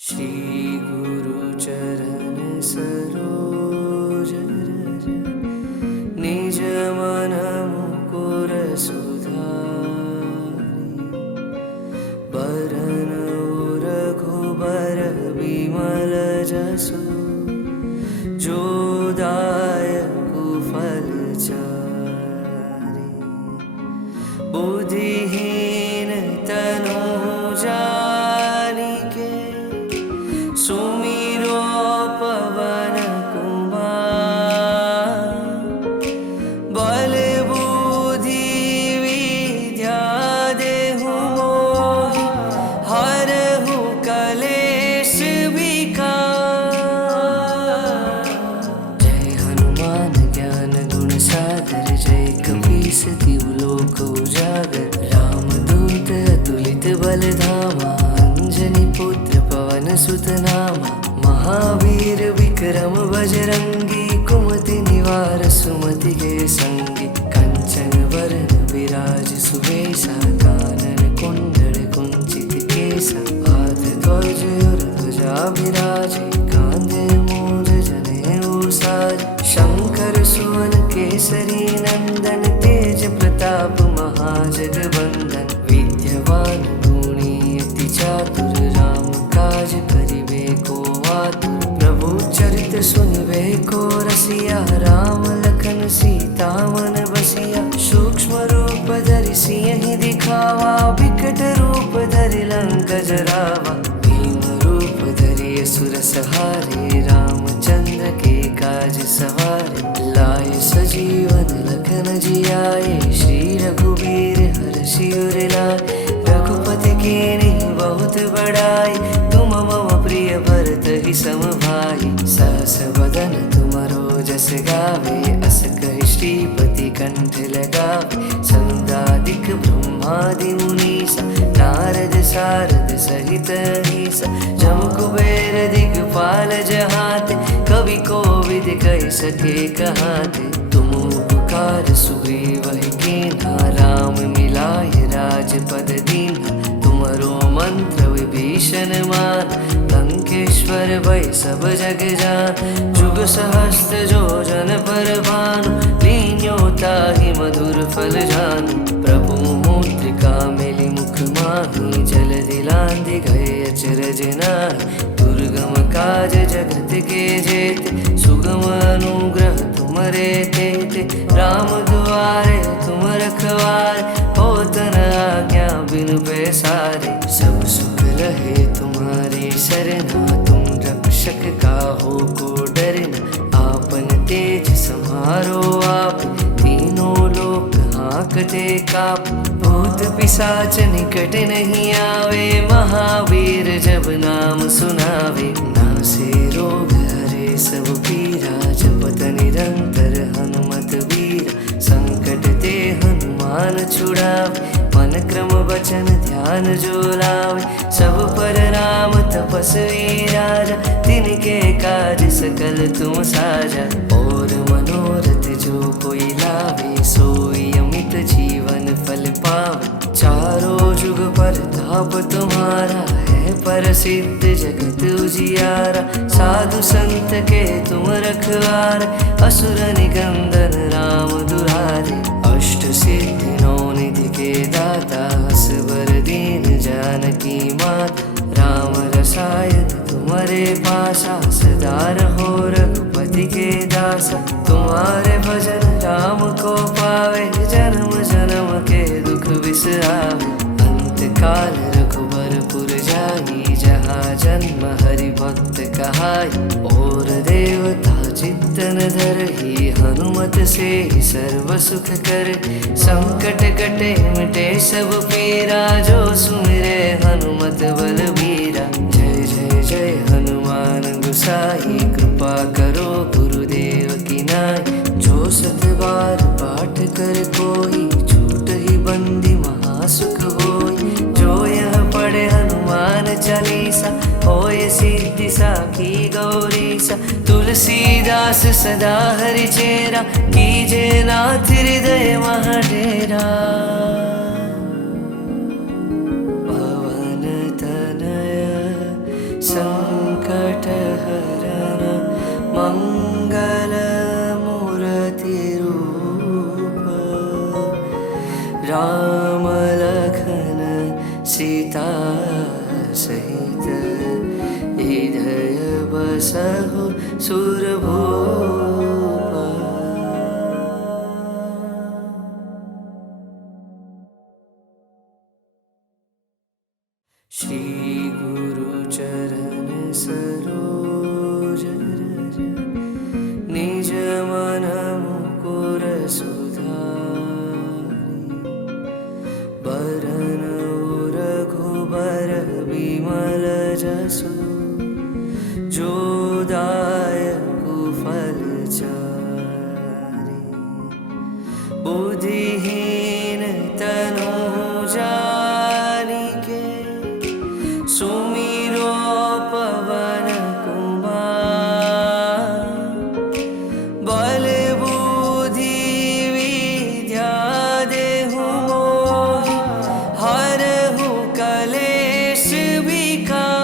श्री गुरु चरण सरोज रज, निज मन मुकुर सुधारि। बरन रघुबर विमल जसु, जो दायक फल चारि। बुद्धिहीन तनु जानिके, सुमिरो पवन कुमार। बल बुद्धि विद्या देहु मोहि, हरहु कलेश विकार। जय हनुमान ज्ञान गुण सागर, जय कपीस तिहु लोक उजागर। रामदूत अतुलित बल धामा, अंजनी पुत्र पवन सुत नामा। महावीर विक्रम बजरंगी, कुमति निवार सुमति के संगी। कंचन वरण विराज सुबेसा, कानन कुंडल कुंचित केसा। हाथ ध्वज और ध्वजा विराजे, कांधे मूंज जनेऊ साजे। शंकर सुवन केसरी नंदन, तेज प्रताप महाजगवंदन। विद्यावान गुणी अति चातुर, राम काज करिबे को आतुर। प्रभु चरित सुनिबे को रसिया, राम लखन सीता मन बसिया। सूक्ष्म रूप धरि सियहि दिखावा, विकट रूप धरि लंक जरावा। भीम रूप धरि असुर सहारे, रामचंद्र के काज सवारे। लाए सजीवन लखन जियाए, श्री रघुवीर हरषि उर लाए। रघुपति कीन्ही बहुत बड़ाई, तुम मम प्रिय भरत ही सम भाई। सहस बदन तुमरो जस गावे, अस कहि श्रीपति कंठ लगावे। सनकादिक ब्रह्मादि मुनीसा, नारद सारद सहित अहिसा। जम कुबेर दिगपाल जहाते, कवि कोविद कहि सके कहाते। तुम उपकार सुग्रीवहि कीन्हा, राम मिलाय राजपद दीन्हा। तुमरो मंत्र विभीषण मान, लंकेश्वर भय सब जग जान। जुग सहस्त्र जो जन पर भानु, लीन्यो ताहि मधुर फल जानु। प्रभु मुद्रिका मिली मुख माहि, जल दिलांधि गए अचरज नाहि। दुर्गम काज जगत के जेते, सुगम अनुग्रह तुमरे तेते। राम दुआरे तुम रखवारे, होत न आज्ञा बिनु पैसारे। सब सुख रहे तुम्हारी सरना, तुम रक्षक काहू को डरना। आपन तेज समारो आप, तीनों लोक हाँकते काप। भूत पिशाच निकट नहीं आवे, महावीर जब नाम सुनावे। नासे रोग हरे सब पीरा, जपत निरंतर हनुमत वीरा। संकट ते हनुमान छुड़ावे, मन क्रम वचन ध्यान जो लावे। सब पर राम तपस्वी राजा, तिनके काज सकल तुम साजा। और मनोरथ जो कोई लावे, सोई अमित जीवन फल पावे। चारों जुग परताप तुम्हारा, है प्रसिद्ध जगत उजियारा। साधु संत के तुम रखवारे, असुर निकंदन राम दुलारे। अष्ट सिद्धि नौ निधि के दाता, असबर दीन जानकी माता। राम रसायन तुम्हारे पासा, सदा रहो रघुपति के दासा। तुम्हारे भजन राम को पावे, जन्म जन्म के दुख बिसरावे। अंत काल रघुबरपुर जाई, जहाँ जन्म हरि भक्त कहाई। और देवता चित्तन धरहि, हनुमत से सर्व सुख कर। संकट कटे मिटे सब पीरा, जो सुमिरे हनुमत बलबीरा। जय जय जय हनुमान गोसाई, कृपा करो गुरुदेव की नाई। जो सत बार पाठ कर कोई, छूट ही बंदी महासुख होई। जो यह पढ़े हनुमान चालीसा, होय सिद्धि साखी गौरीसा। तुलसीदास सदा हरि चेरा, कीजे नाथ हृदय मह डेरा। पवन तनय सम संकट हरण मंगल मूर्ति रूप राम लखन सीता सहित हृदय बसहु सुरभूप। श्री गुरु चरण सरोज रज निज मन मुकुर सुधारि बरन रघुबर विमल जसु जो दायक फल चारि बुद्धिहीन तनु जानिके सुमिरो पवन कुमार बल बुद्धि विद्या देहु मोहि हरहु कलेश विकार।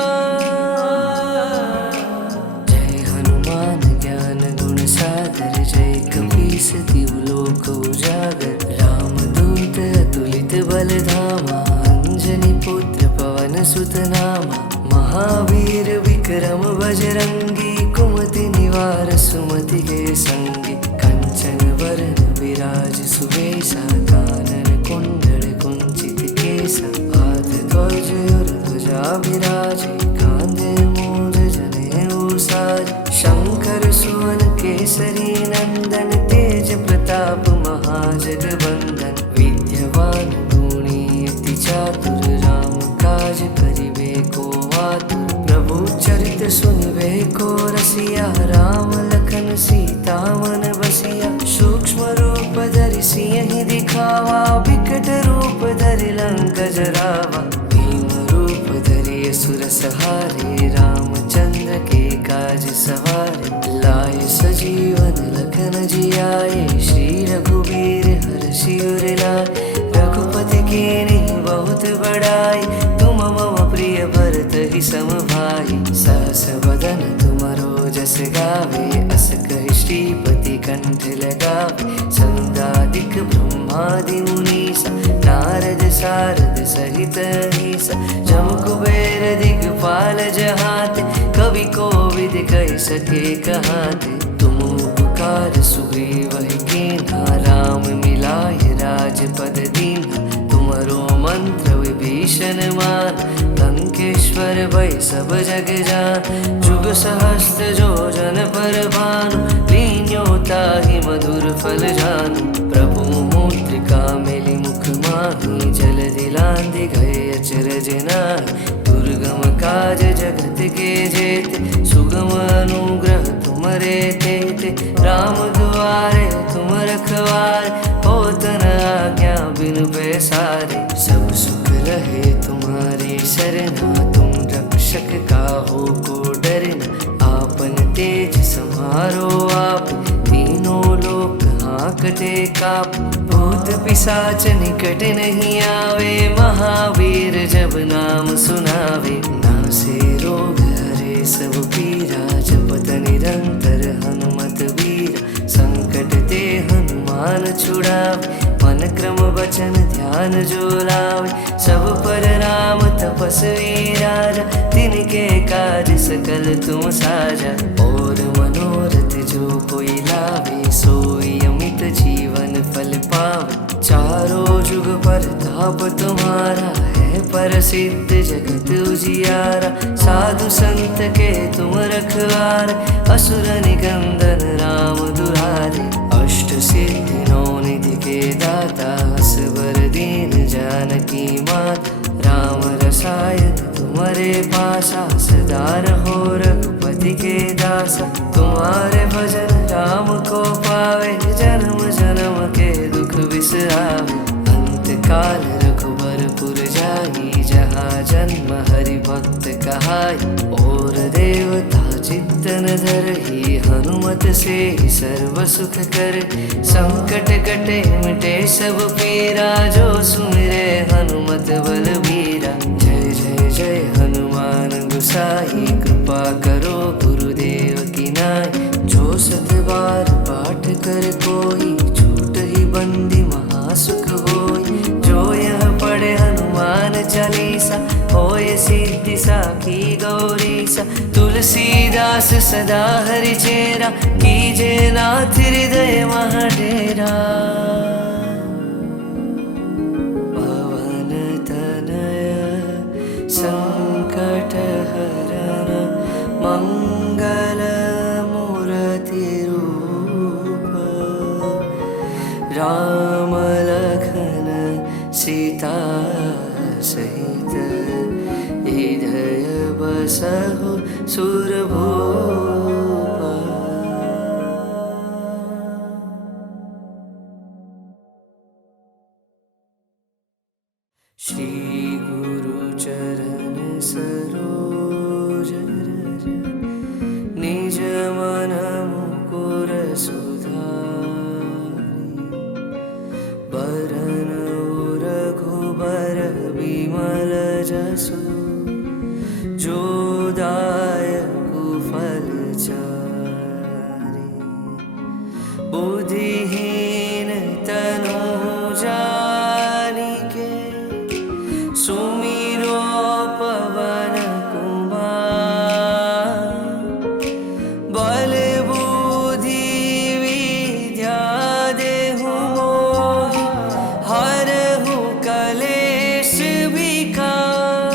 जय हनुमान ज्ञान गुण सागर जय कपीस तिहु लोक उजागर रामदूत अतुलित बल धामा अंजनी पुत्र पवन सुत नामा महावीर विक्रम बजरंगी कुमति निवार सुमति के संगी कंचन वरण विराज सुवेशा कानन कुंडल कुंचित केसा हाथ ध्वज और ध्वजा विराजे कांधे मूंज जनेऊ साज शंकर सुवन केसरी नंदन तेज प्रताप महाजगवंदन विद्यावान गुणी अति चातुर राम काज करिबे को आतुर प्रभु चरित सुनिबे को रसिया राम लखन सीता मन बसिया सूक्ष्म रूप धरि सियहि दिखावा विकट रूप धरि लंक जरावा भीम रूप धरि असुर सहारे रामचंद्र के काज सवारे लाए सजीवन लखन जियाए श्री रघुवीर हरषि उर लाए रघुपति कीन्ही बहुत बड़ाई तुम मम प्रिय भरत ही सम भाई सहस बदन तुमरो जस गावे अस कहि श्रीपति कंठ लगावे संदादिक ब्रह्मादि मुनीसा नारद सारद सहित अहिसा जम कुबेर दिगपाल जहाते कवि कोविद कहि सके कहाते तुम उपकार सुग्रीवहि कीन्हा राम मिलाय राजपद दीन्हा तुमरो मंत्र विभीषण मान लंकेश्वर भय सब जग जान जुग सहस्त्र जो जन पर भानु लीन्यो ताहि मधुर फल जानु प्रभु मुद्रिका मेलि मुख माहि जल दिलांधि गए अचरज नाहि दुर्गम काज जगत के जेते सुगम अनुग्रह तुमरे तेते राम दुआरे तुम रखवारे होत न आज्ञा बिनु पैसारे सब सुख रहे तुम्हारी शरणा तुम रक्षक काहू को डरना आपन तेज सम्हारो आप तीनों लोक हाँकते काप भूत पिशाच निकट नहीं आवे महावीर जब नाम सुनावे नासे रोग हरे सब पीरा जपत निरंतर हनुमत वीरा संकट ते हनुमान छुड़ावे मन क्रम वचन ध्यान जो लावे सब पर राम तपस्वी राजा तिनके काज सकल तुम साजा और मनोरथ जो कोई लावे सोई अमित जीवन फल पावे चारों जुग परताप तुम्हारा है प्रसिद्ध जगत उजियारा साधु संत के तुम रखवारे असुर निकंदन राम दुलारे अष्ट सिद्धि नौ निधि के दाता असवर दीन जानकी माता राम रसायन तुम्हारे पासा सदा रहो रघुपति के दासा तुम्हारे भजन राम को पावे जन्म जन्म के दुख बिसरावे अंत काल रघुबरपुर जाई जहाँ जन्म हरि भक्त कहाई और देवता चित्तन धरहि हनुमत से सर्व सुख कर संकट कटे मिटे सब पीरा जो सुमिरे हनुमत बलबीरा जय जय जय हनुमान गुसाई, कृपा करो गुरुदेव की नाई। जो 7 बार पाठ कर कोई, छूट ही बंदी महासुख होई। जो यह पढ़े हनुमान चालीसा, होय सिद्धि साखी गौरीसा। तुलसीदास सदा हरि चेरा, कीजे नाथ हृदय मह डेरा। संकट हरण मंगल मूर्ति रूप, राम लखन सीता सहित हृदय बसहु सुरभूप। श्री गुरु चरण सरोज रज, निज मन मुकुर सुधारि। बरन रघुबर बिमल जसु, जो दायक फल चारि। बुद्धिहीन तनु जानिके, सुमिरो पवन कुमार। बल बुद्धि विद्या देहु मोहि, हरहु कलेश विकार।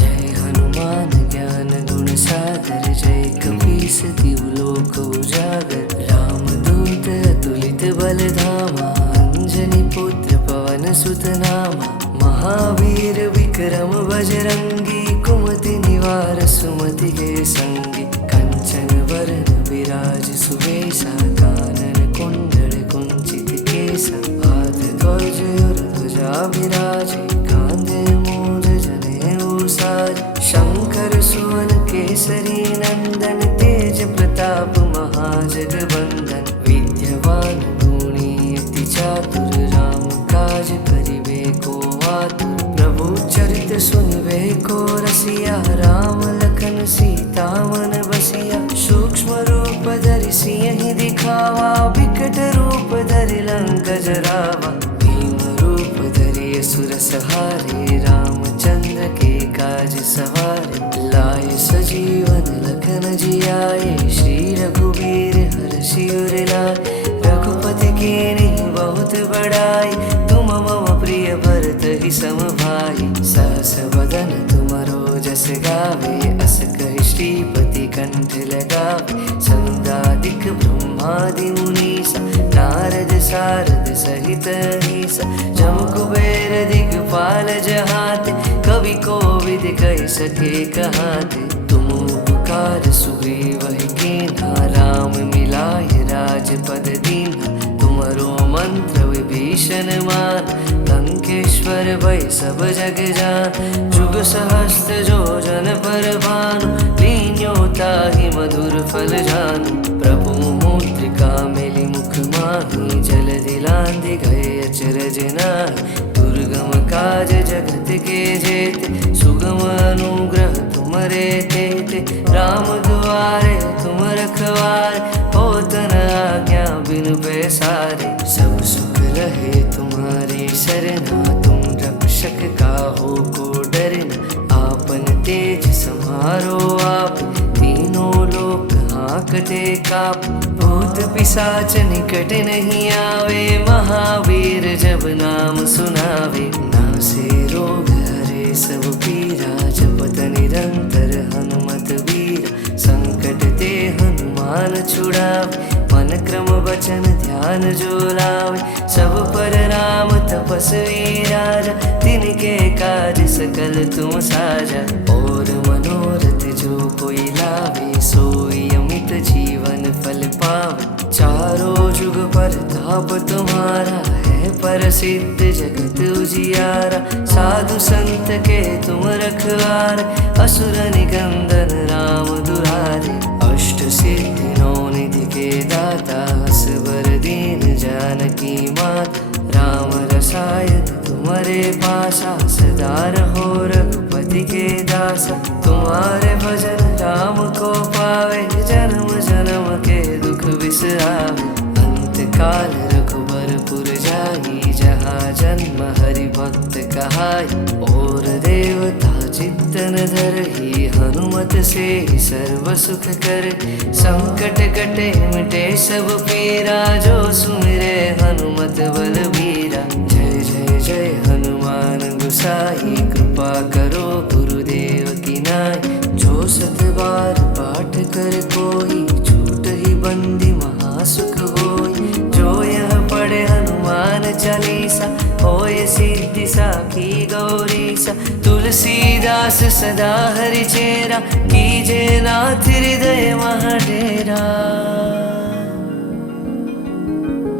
जय हनुमान ज्ञान गुण सागर, जय कपीस तिहु लोक उजागर। रामदूत अतुलित बल धामा, अंजनी पुत्र पवन सुत नामा। महावीर विक्रम बजरंगी, कुमति निवार सुमति के संगी। कंचन वरण विराज सुवेशा, कानन कुंडल कुंचित केसा। हाथ ध्वज और ध्वजा विराजे, कांधे मूंज जनेऊ साजे। शंकर सुवन केसरी नंदन, तेज प्रताप महाजगवंदन। विद्यावान गुणी अति चातुर, राम काज करिबे को आतुर। प्रभु चरित सुनबे को रसिया, राम लखन सीता मन बसिया। सूक्ष्म रूप धरि सियहि दिखावा, विकट रूप धरि लंक जरावा। भीम रूप धरि असुर सहारे, रामचंद्र के काज सवारे। लाए सजीवन लखन जियाए, श्री रघुवीर हरषि उर लाए। रघुपति कीन्ही बहुत बड़ाई, तुम मम प्रिय भरत ही सम भाई। सहस वदन तुमरो जस गावे, अस कहि श्रीपति कंठ लगावे। सनकादिक ब्रह्मादि मुनीसा, नारद सारद सहित ईसा। जम कुबेर दिगपाल जहाते, कवि कोविद कहि सके कहाते। तुम उपकार सुग्रीवहि कीन्हा, राम मिलाय राजपद दीन्हा। तुमरो मंत्र विभीषण मान, लंकेश्वर भय सब जग जान। जुग सहस्त्र जो जन पर भानु, लीन्यो ताहि मधुर फल जानु। प्रभु मुद्रिका मेलि मुख माहि, जल दिलांधि गए अचरज नाहि। दुर्गम काज जगत के जेते, सुगम अनुग्रह तुमरे तेते। राम दुआरे तुम रखवारे, होत न आज्ञा बिनु पैसारे। सब सुख रहे तुम्हारी सरना, तुम रक्षक काहू को डरना। आपन तेज सम्हारो आप, तीनों लोक हांकते काप। भूत पिशाच निकट नहीं आवे, महावीर जब नाम सुनावे। नासे रोग हरे सब पीरा, जपत निरंतर हनुमत वीरा। संकट ते हनुमान छुड़ावे, मन क्रम वचन ध्यान जो लावे। सब पर राम तपस्वी राजा, तिनके काज सकल तुम साजा। और मनोरथ जो कोई लावे, सोई अमित जीवन फल पावे। चारों जुग परताप तुम्हारा है, प्रसिद्ध जगत उजियारा। साधु संत के तुम रखवारे, असुर निकंदन राम दुलारे। अष्ट सिद्धि नौ निधि के दाता, असवर दीन जानकी माता। राम रसायन तुम तुम्हारे पासा, सदा रहो रघुपति के दासा। तुम्हारे भजन राम को पावे, जन्म जन्म के दुख बिसरावे। अंत काल रघुबरपुर जाई, जहाँ जन्म हरि भक्त कहाई। और देवता चित्तन धरहि, हनुमत से सर्व सुख कर। संकट कटे मिटे सब पीरा, जो सुमिरे हनुमत बलबीरा। जय जय जय हनुमान गोसाई, कृपा करो गुरुदेव की नाई। जो सत बार पाठ कर कोई, छूट ही बंदी महासुख होई। जो यह पढ़े हनुमान चालीसा, होय सिद्धि साखी गौरीसा। तुलसीदास सदा हरि चेरा, कीजे नाथ हृदय मह डेरा।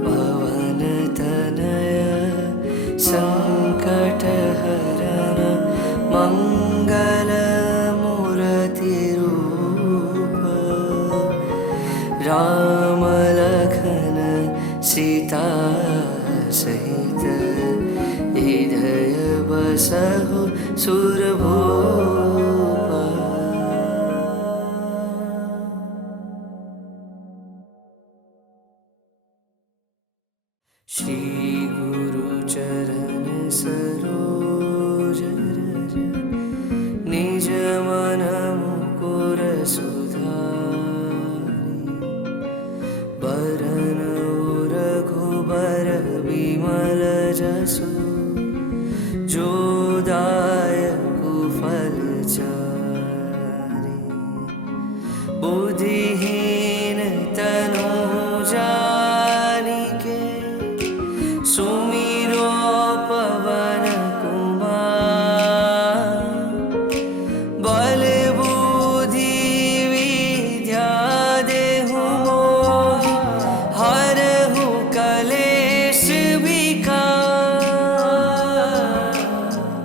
पवन तनय संकट हरन, मंगल मूर्ति रूप। राम लखन सीता सहित, हृदय बसहु सुरभूप। श्री गुरु चरण सरोज रज, निज मन मुकुर सुधारि। बरन रघुबर विमल जसु, जो दायक फल चारि। बुद्धिहीन तनु जानिके, सुमिरो पवन कुमार। बल बुद्धि विद्या देहु मोहि, हरहु कलेश विकार।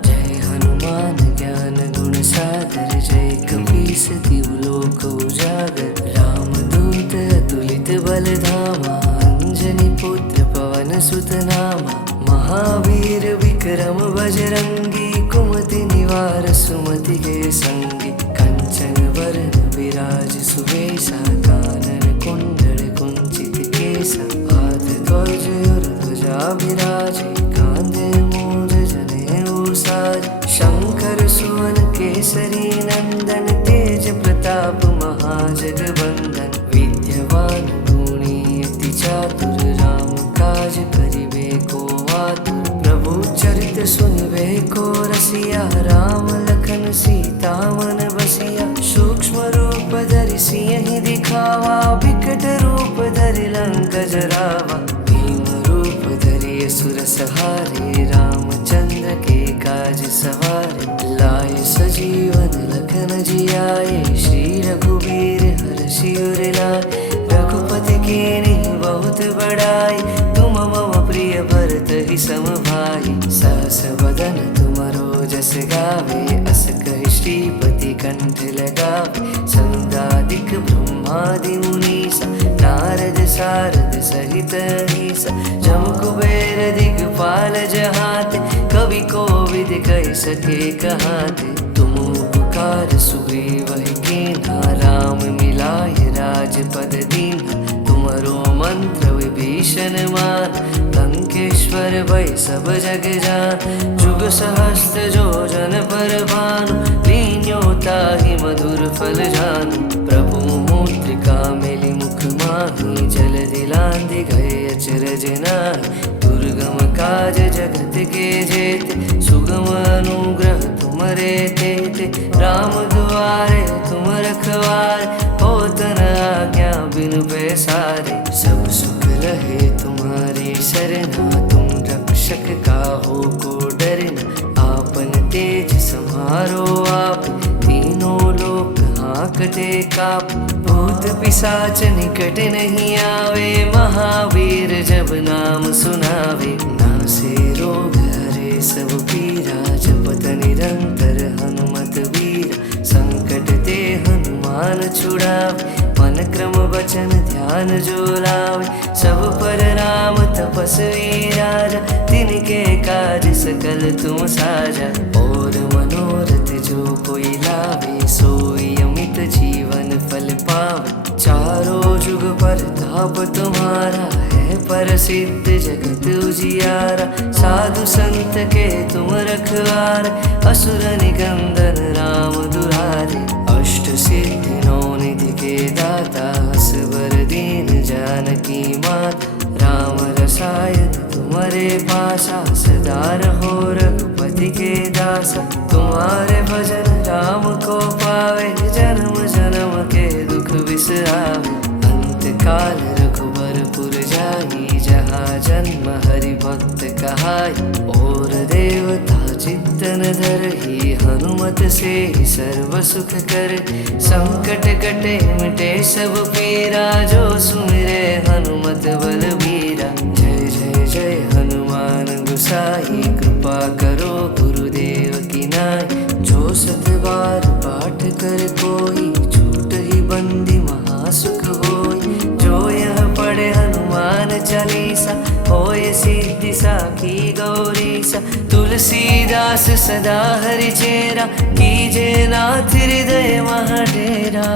जय हनुमान ज्ञान गुण सागर, जय कपीस तिहु लोक उजागर। रामदूत अतुलित बल धामा, अंजनी पुत्र पवन सुत नामा। महावीर विक्रम बजरंगी, कुमति निवार सुमति के संगी। कंचन वरण विराज सुबेसा, कानन कुंडल कुंचित केसा। हाथ ध्वज और ध्वजा विराजे, कांधे मूंज जनेऊ साज। शंकर सुवन केसरी नंदन, तेज प्रताप महाजगवंदन। विद्यावान गुणी अति चातुर, राम काज करिबे को आतुर। प्रभु चरित सुनिबे को रसिया, राम लखन सीता मन बसिया। सूक्ष्म रूप धरि सियहि दिखावा, विकट रूप धरि लंक जरावा। भीम रूप धरि असुर सहारे, रामचंद्र के काज सवारे। लाए सजीवन लखन जियाए, श्री रघुवीर हरषि उर लाए। रघुपति कीन्ही बहुत बड़ाई, तुम मम प्रिय भरत ही सम भाई। सहस बदन तुमरो जस गावे, अस कहि श्रीपति कंठ लगावे। सनकादिक ब्रह्मादि मुनीसा, नारद सारद सहित अहिसा। जम कुबेर दिगपाल जहाते, कवि कोविद कहि सके कहाते। तुम उपकार सुग्रीवहि कीन्हा, राम मिलाय राजपद दीन्हा। तुमरो मंत्र विभीषण मान, लंकेश्वर भय सब जग जान। जुग सहस्त्र जो जन पर भानु, लीन्यो ताहि मधुर फल जानु। प्रभु मुद्रिका मेलि मुख माहि, जल दिलांधि गए अचरज नाहि। दुर्गम काज जगत के जेते, सुगम अनुग्रह तुमरे तेते। राम दुआरे तुम रखवारे, होत न आज्ञा बिनु पैसारे। सब सुख लहे तुम्हारी सरना, तुम रक्षक काहू को डरना। आपन तेज सम्हारो आप, तीनों लोक हांकते काप। भूत पिशाच निकट नहीं आवे, महावीर जब नाम सुनावे। नासे रोग हरे सब पीरा, जपत निरंतर हनुमत वीरा। संकट ते हनुमान छुड़ावे, मन मन क्रम वचन ध्यान जो लावे, सब पर राम तपस्वी राजा, तिनके काज सकल तुम साजा। और मनोरथ जो कोई लावे, सोई अमित जीवन फल पावे। चारों जुग पर ताप तुम्हारा है, प्रसिद्ध जगत उजियारा। साधु संत के तुम रखवारे, असुर निकंदन राम दुलारे। अष्ट सिद्धि नौ निधि के दाता, असबर दीन जानकी माता। राम रसायन तुम्हारे पासा, सदा रहो रघुपति के दासा। तुम्हारे भजन राम को पावे, जन्म जन्म के दुख बिसरावे। अंत काल रघुबरपुर जाई, जहाँ जन्म हरि भक्त कहाई। और देवता चित्तन धरहि, हनुमत से सर्व सुख करे। संकट कटे मिटे सब पीरा, जो सुमिरे हनुमत बलबीरा। जय जय जय हनुमान गोसाई, कृपा करो गुरुदेव की नाई। जो सत बार पाठ कर कोई, छूट ही बंदी महासुख होई। जो यह पढ़े हनुमान चालीसा, होय सिद्धि साखी गौरीसा। तुलसीदास सदा हरि चेरा, कीजे नाथ हृदय महा डेरा।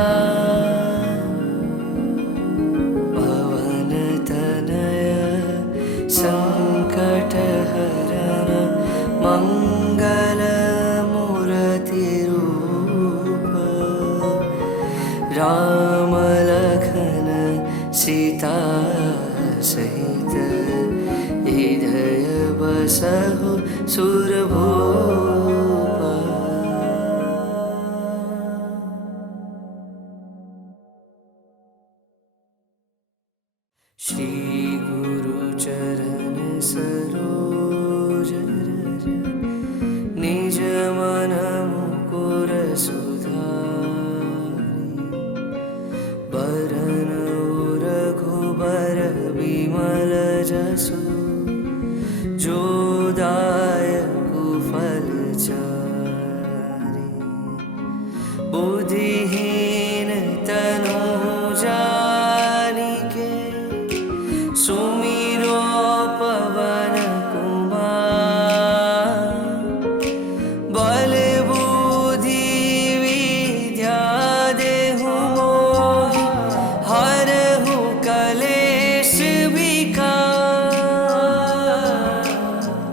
पवन तनय संकट हरण, मंगल मूर्ति रूप। राम लखन सीता सहित, हृदय बसहु सुरभूप। श्री गुरु चरण सरोज रज, निज मन मुकुर सुधारि। बरन रघुबर बिमल जसु, जो दायक फल चारि। बुद्धिहीन तनु जानिके, सुमिरो पवन कुमार। बल बुद्धि विद्या देहु मोहि, हरहु कलेश विकार।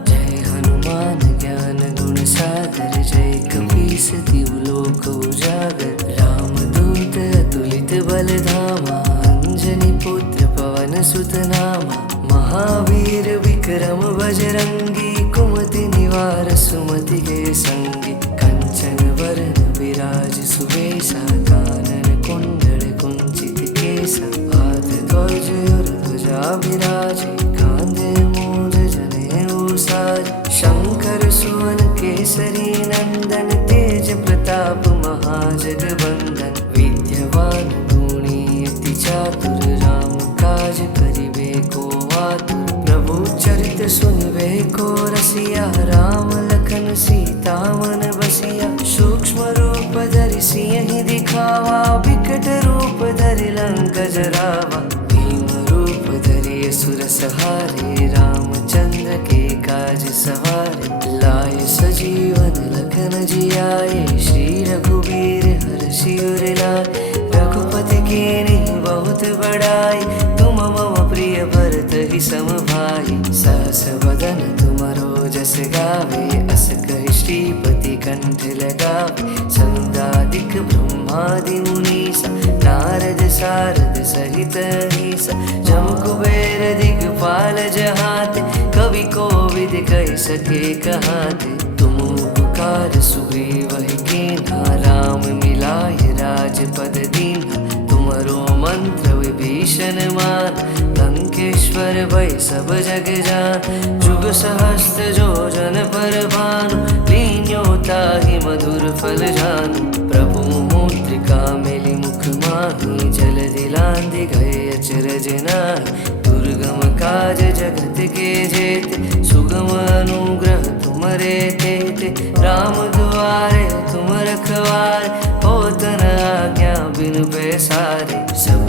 जय हनुमान ज्ञान गुण सागर, जय कपीस तिहु लोक उजागर। रामदूत अतुलित बल धामा, अंजनी पुत्र पवन सुत नामा। महावीर विक्रम बजरंगी, कुमति निवार सुमति के संगी। कंचन वरण विराज सुबेसा, कानन कुंडल कुंचित केसा। हाथ ध्वज और ध्वजा विराजे, कांधे मूंज जनेऊ साजे। शंकर सुवन केसरी नंदन, तेज प्रताप महाजगवंदन। विद्यावान गुणी अति चातुर, राम काज करिबे को आतुर। प्रभु चरित सुनिबे को रसिया, राम लखन सीता मन बसिया। सूक्ष्म रूप धरि सियहि दिखावा, विकट रूप धरि लंक जरावा। भीम रूप धरि असुर सहारे, रामचंद्र के काज सवारे। लाए सजीवन लखन जियाए, श्री रघुवीर हर्षि उर लाए। रघुपति कीन्ही बहुत बड़ाई, तुम मम प्रिय भरत ही सम भाई। सहस बदन तुमरो जस गावे, अस कहि श्रीपति कंठ लगावे। सनकादिक ब्रह्मादि मुनीसा, नारद सारद सहित ईसा। जम कुबेर दिगपाल जहाते, कवि कोविद कहि सके कहाते। तुम उपकार सुग्रीवहि कीन्हा, राम मिलाय राजपद दीन्हा। तुमरो मंत्र विभीषण मान, लंकेश्वर भय सब जग जान। जुग सहस्त्र जो जन पर भानु, लीन्यो ताहि मधुर फल जानु। प्रभु मुद्रिका मेलि मुख माहि, जल दिलांधि गए अचरज नाहि। दुर्गम काज जगत के जेते, सुगम अनुग्रह तुमरे तेते। राम दुआरे तुम रखवारे, होत न आज्ञा बिनु पैसारे। सब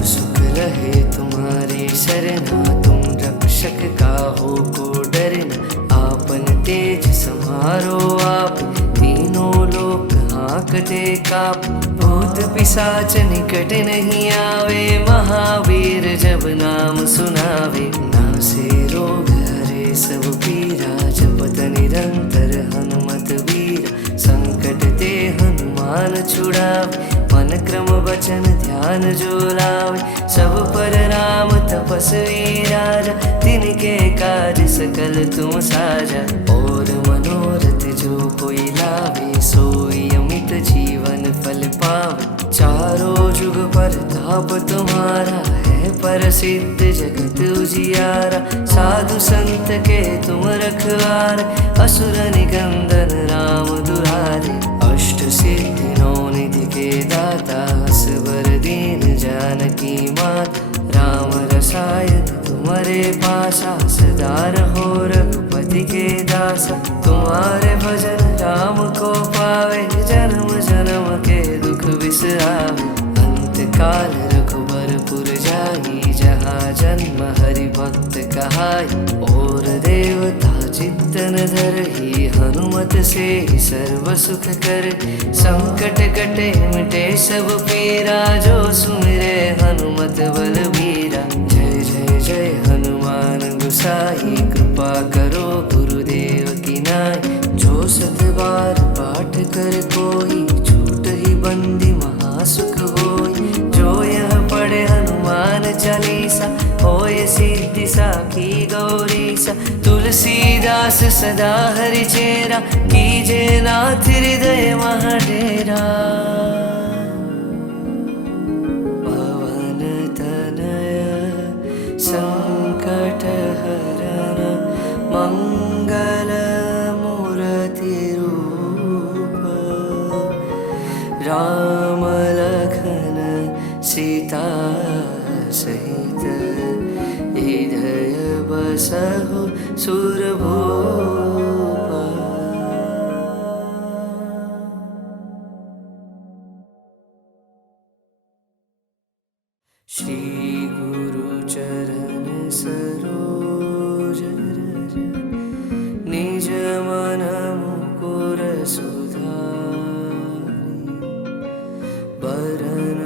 रहे तुम्हारे शरणा, तुम रक्षक का हो को डरना। आपन तेज समारो आप, तीनों लोक हाँकते काप। भूत पिशाच निकट नहीं आवे, महावीर जब नाम सुनावे। नासे रोग हरे सब पीरा, जपत निरंतर हनुमत वीरा। संकट ते हनुमान छुड़ावे, मन क्रम वचन ध्यान जो लावे। सब पर राम तपस्वी राजा, तिनके काज सकल तुम साजा। और मनोरथ जो कोई लावे, सोई अमित जीवन फल पावे। चारों जुग पर ताप तुम्हारा, है प्रसिद्ध जगत उजियारा। साधु संत के तुम रखवारे, असुर निकंदन राम दुलारे। अष्ट सिद्धि नौ निधि के दाता, असवर दीन जानकी माता। राम रसायन तुम्हारे पासा, सदा रहो रघुपति के दासा। तुम्हारे भजन राम को पावे, जन्म जन्म के दुख बिसरावे। अंत काल रघुबरपुर जाई, जहाँ जन्म हरि भक्त कहाई। और देवता चित्तन धरहि, हनुमत से सर्व सुख कर। संकट कटे मिटे सब पीरा, जो सुमिरे हनुमत बलबीरा। जय जय जय हनुमान गोसाई, कृपा करो गुरुदेव की नाई। जो सत बार पाठ कर कोई, छूट ही बंदी महासुख होई। जो यह पढ़े हनुमान चालीसा, होय सिद्धि साखी गौरीसा। तुलसीदास सदा हरि चेरा, कीजे नाथ हृदय मह डेरा। पवन तनय संकट हरन, मंगल मूर्ति रूप। राम लखन सीता सहित, हृदय बसहु सुरभूप। श्री गुरु चरण सरोज रज, निज मन मुकुर सुधारि। बरन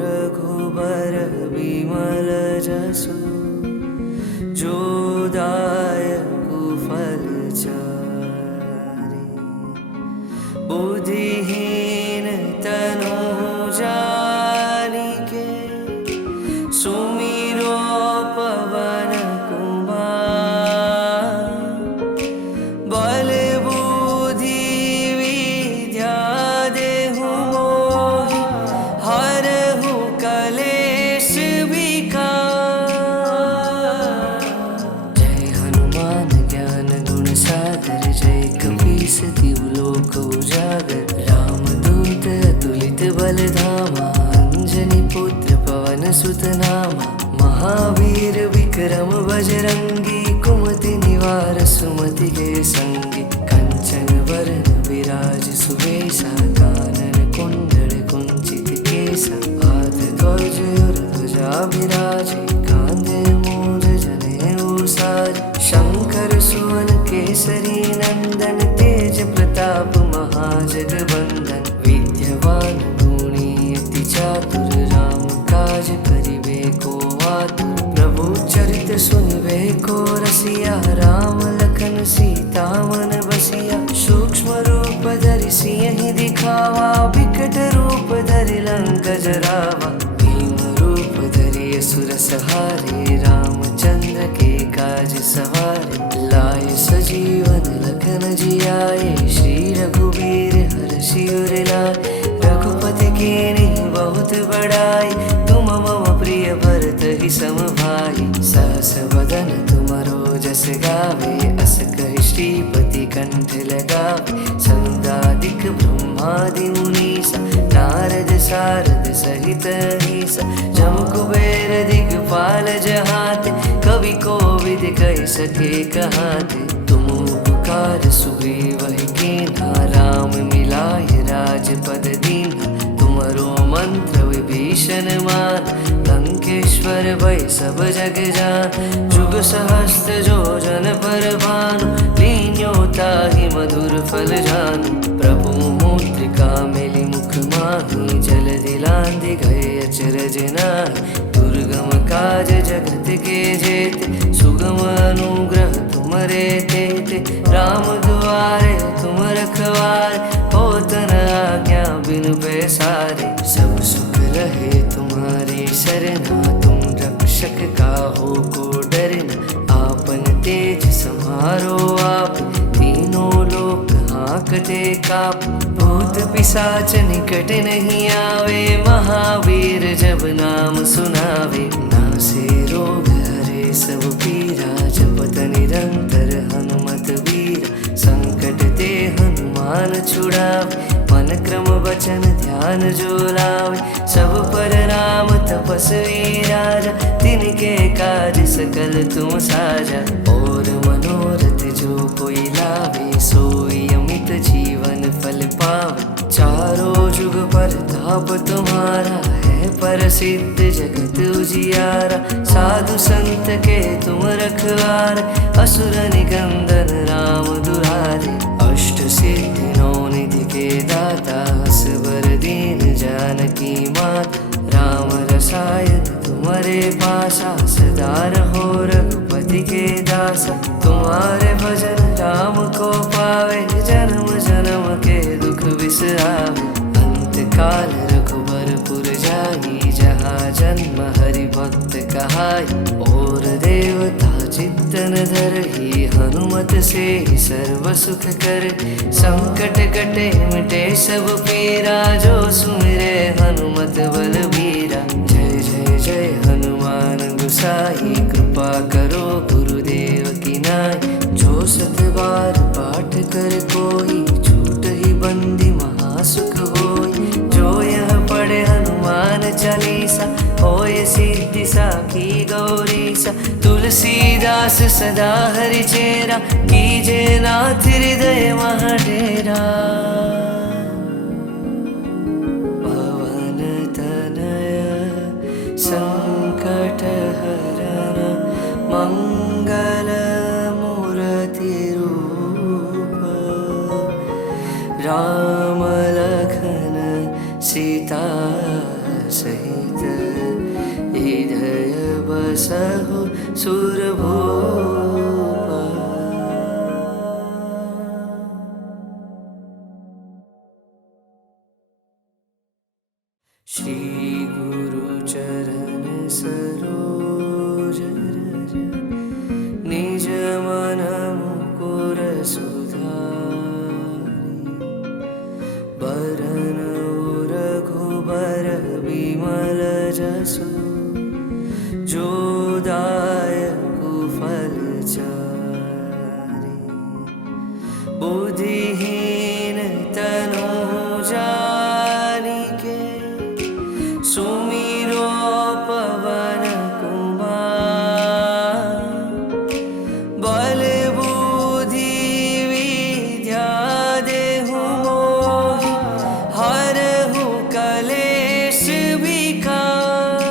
रघुबर विमल जसु, जो दायक फल चारि। बुद्धिहीन तनु जानिके, सुमिरो पवन कुमार। बल बुद्धि विद्या देहु मोहि, हरहु कलेश विकार। जय हनुमान ज्ञान गुण सागर, जय कपीस तिहु लोक उजागर। रामदूत अतुलित बल धामा, अंजनी पुत्र पवन सुत नामा। महावीर विक्रम बजरंगी, कुमति निवार सुमति के संगी। कंचन वरण विराज सुबेसा, कानन कुंडल कुंचित केसा। हाथ ध्वज और ध्वजा विराजे, कांधे मूंज जनेऊ साज। शंकर सुवन केसरी नंदन, तेज प्रताप महाजगवंदन। विद्यावान गुणी अति चातुर, राम काज करिबे को आतुर। प्रभु चरित सुनिबे को रसिया, राम लखन सीता मन बसिया। सूक्ष्म रूप धरि सियहि दिखावा, विकट रूप धरि लंक जरावा। भीम रूप धरि असुर सहारे, रामचंद्र के काज सवारे। लाए सजीवन लखन जियाए, श्री रघुवीर हरषि उर लाए। रघुपति कीन्ही बहुत बड़ाई, तुम मम प्रिय भरत ही सम भाई। सहस बदन तुमरो जस गावे, अस कहि श्रीपति कंठ लगावे। सनकादिक ब्रह्मादि मुनीसा, नारद सारद सहित अहिसा। जम कुबेर दिगपाल जहाते, कवि कोविद कहि सके कहाते। तुम उपकार सुग्रीव कीन्हा, राम मिलाय राजपद दीन्हा। तुमरो मंत्र विभीषण मान, लंकेश्वर ईश्वर भय सब जग जान। जुग सहस्त्र जो जन पर भानु, लीन्योता ही मधुर फल जानु। प्रभु मुद्रिका मिली मुख माही, जल दिलांदि गए अचरज नाहि। दुर्गम काज जगत के जेते, सुगम अनुग्रह तुमरे तेते। राम दुआरे तुम रखवारे, होत न आज्ञा बिनु पैसारे। सब सुख रहे तुम्हारी सरना, तुम रक्षक काहू को डरना। आपन तेज समारो आप, तीनों लोक हाँकते काप। भूत पिशाच निकट नहीं आवे, महावीर जब नाम सुनावे। नासे रोग हरे सब पीरा, जपत निरंतर हनुमत वीरा। संकट ते हनुमान छुड़ावे, मन क्रम वचन ध्यान जो लावे। सब पर राम तपस्वी राजा, तिनके काज सकल तुम साजा। और मनोरथ जो कोई लावे, सोई अमित जीवन फल पावे। चारों जुग परताप तुम्हारा, है प्रसिद्ध जगत उजियारा। साधु संत के तुम रखवारे, असुर निकंदन राम दुलारे। अष्ट सिद्धि नौ निधि के दाता, असवर दीन जानकी माता। राम रसायन तुम्हारे पासा, सदा रहो रघुपति के दासा। तुम्हारे भजन राम को पावे, जन्म जन्म के दुख बिसरावे। अंत काल रघुबरपुर जाई, जहाँ जन्म हरि भक्त कहाई। और देवता चित्तन धरहि, हनुमत से ही सर्व सुख कर। संकट कटे मिटे सब पीरा, जो सुमिरे हनुमत बलबीरा। जय जय जय हनुमान गोसाई, कृपा करो गुरुदेव की नाई। जो सत बार पाठ कर कोई, छूट ही बंदी महासुख होई। जो यह पढ़े हनुमान चालीसा, होय सिद्धि साखी गौरीसा। तुलसीदास सदा हरि चेरा, कीजे नाथ हृदय मह डेरा। पवन तनय संकट हरन, मंगल मूर्ति रूप। राम लखन सीता सहित, हृदय बसहु सुरभूप। श्री गुरु चरण सरोज रज, निज मन मुकुर सुधारि। बरन रघुबर विमल जसु, जो दायक फल चारि। बुद्धिहीन तनु जानिके, सुमिरो पवन कुमार। बल बुद्धि विद्या देहु मोहि, हरहु कलेश विकार।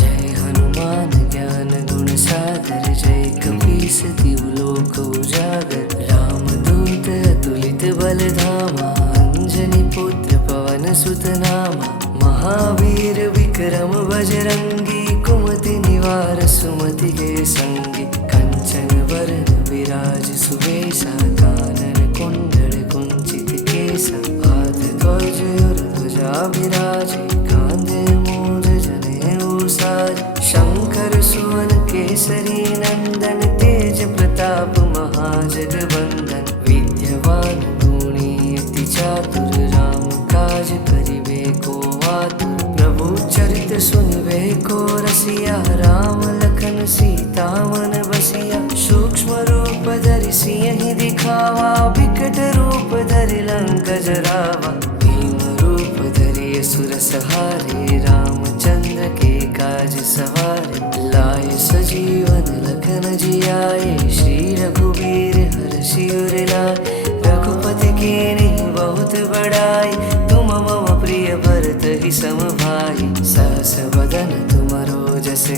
जय हनुमान ज्ञान गुण सागर, जय कपीस तिहु लोक उजागर। राम दूत अतुलित बल धामा, अंजनी पुत्र पवन सुत नामा। महावीर विक्रम बजरंगी, कुमति निवार सुमति के संगी। कंचन वरण विराज सुबेसा, कानन कुंडल कुंचित केसा। हाथ ध्वज और ध्वजा विराजे, कांधे मूंज जनेऊ साजे। शंकर सुवन केसरी नंदन, तेज प्रताप महाजगवंदन। विद्यावान गुणी अति चातुर, राम काज करिबे को आतुर। प्रभु चरित सुनिबे को रसिया, राम लखन सीता मन बसिया। सूक्ष्म रूप धरि सियहि दिखावा, विकट रूप धरि लंक जरावा। भीम रूप धरि असुर सहारे, रामचंद्र के काज सवारे। लाए सजीवन लखन जियाए, श्री रघुवीर हरषि उर लाए। रघुपति कीन्ही बहुत बड़ाई, तुम मम प्रिय भरत ही सम भाई। सहस बदन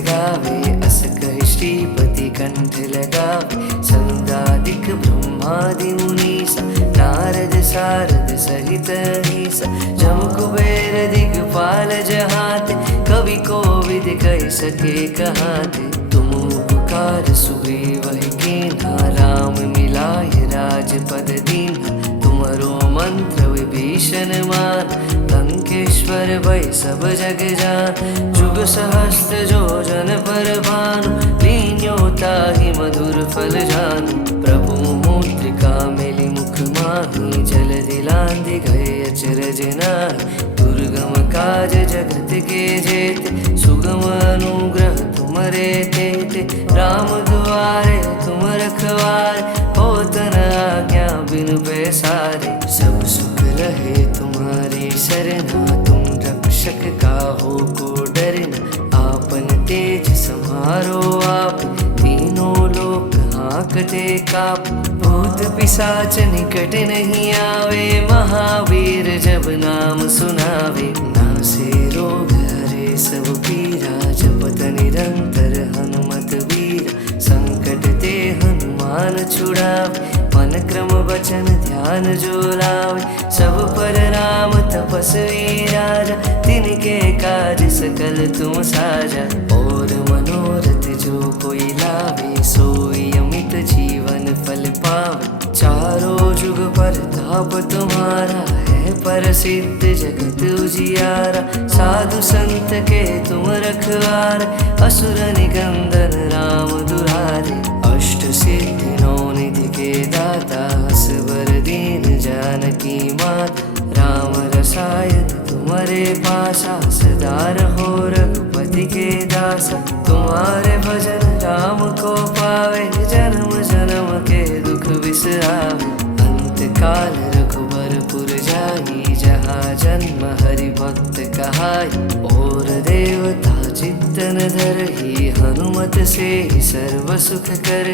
गावे, अस कहि श्रीपति कंठ लगावे। संदादिक ब्रह्मादि मुनीसा, नारद सारद सहित ईसा। जम कुबेर दिगपाल जहाते, कवि कोविद कहि सके कहाते। तुम उपकार सुग्रीव कीन्हा, राम मिलाय राजपद दीन्हा। तुमरो मंत्र विभीषण मान, लंकेश्वर भय सब जग जान। जुग सहस्त्र जो जन पर भानु, लीन्यो ताहि मधुर फल जानु। प्रभु मुद्रिका मिली मुख माहि, जल दिलांधि गए अचरज नाहि। दुर्गम काज जगत के जेते, सुगम अनुग्रह तुमरे तेते। राम दुआरे तुम रखवारे, होत न आज्ञा बिनु पैसारे। सब सुख रहे तुम्हारी सरना, तुम रक्षक काहू को डरना। आपन तेज समारो आप, तीनों लोक हाँकते काप। भूत पिशाच निकट नहीं आवे, महावीर जब नाम सुनावे। नासे रोग हरे सब पीरा, जपत निरंतर हनुमत वीरा। संकट ते हनुमान छुड़ावे, मन क्रम वचन ध्यान जो लावे। सब पर राम तपस्वी राजा, तिनके काज सकल तुम साजा। और मनोरथ जो कोई लावे, सोई अमित जीवन फल पावे। चारों जुग परताप तुम्हारा, है प्रसिद्ध जगत उजियारा। साधु संत के तुम रखवारे, असुर निकंदन राम दुलारे। अष्ट सिद्धि नौ निधि के दाता, असवर दीन जानकी माता। राम रसायन तुम्हारे पासा, सदा रहो रघुपति के दासा। तुम्हारे भजन राम को पावे, जन्म जन्म के दुख बिसरावे। अंत काल रघुबरपुर जाई, जहाँ जन्म हरि भक्त कहाई। और देवता चित्तन धरहि, हनुमत से सर्व सुख कर।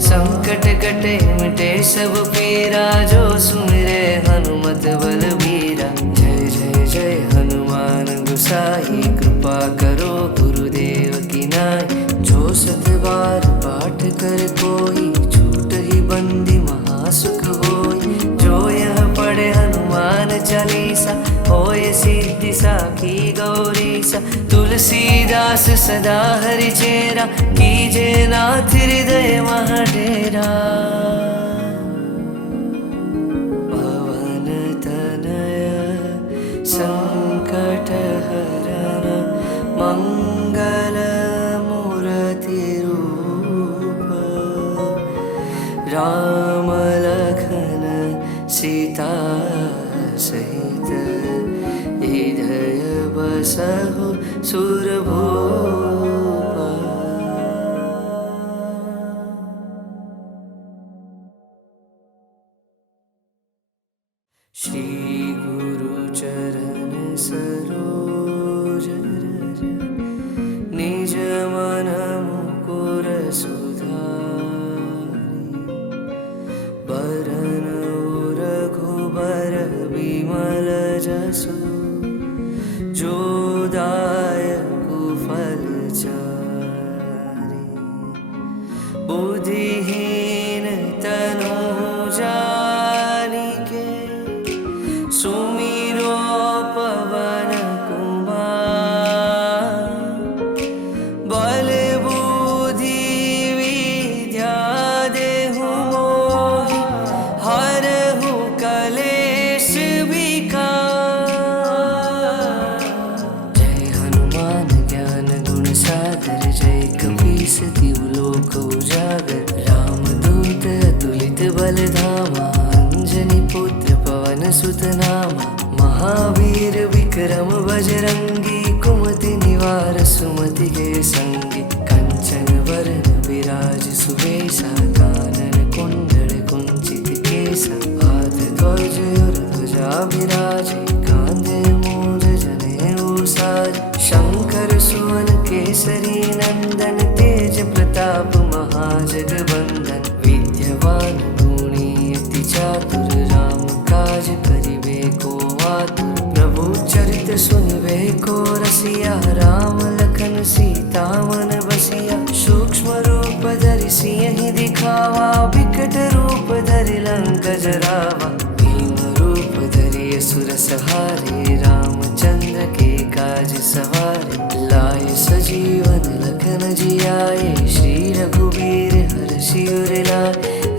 संकट कटे मिटे सब पीरा, जो सुमिरे हनुमत बलबीरा। जय जय जय हनुमान गोसाई, कृपा करो गुरुदेव की नाई। जो सत बार पाठ कर कोई, छूट ही बंदी महासुख होई। जो यह पढ़े हनुमान चालीसा, होय सिद्धि साखी गौरीसा। तुलसीदास सदा हरि चेरा, कीजे नाथ हृदय मह डेरा। पवन तनय संकट हरन, मंगल मूर्ति रूप। राम लखन सीता सहित, हृदय बसहु सुरभूप। श्री गुरु चरण सरोज रज, निज मन मुकुर सुधारि। बरन रघुबर विमल जसु, जो दायक फल चारि। बुद्धिहीन तनु जानिके, सुमिरो पवन कुमार। बल बुद्धि विद्या देहु मोहि, हरहु कलेश विकार। जय हनुमान ज्ञान गुण सागर, जय कपीस तिहु लोक उजागर। रामदूत अतुलित बल धामा, अंजनी पुत्र पवन सुत नामा। महावीर विक्रम बजरंगी, कुमति निवार सुमति के संगी। कंचन वरन विराज सुबेसा, कानन कुंडल कुंचित केसा। हाथ ध्वज और ध्वजा विराजे, कांधे मूज जनेऊ साज। शंकर सुवन केसरी नंदन, तेज प्रताप महाजगबंदन। विद्यावान गुणी अति चातुर, राम काज करिबे को आतुर। प्रभु चरित सुनिबे को रसिया, राम लखन लखन सीता मन बसिया, सूक्ष्म रूप धरि सिंह दिखावा, विकट रूप धरि लंक जरावा, भीम रूप धरि असुर सहारे, रामचंद्र के काज सवारे, लाए सजीवन लखन जियाए, श्री रघुवीर हर्षि उर लाए,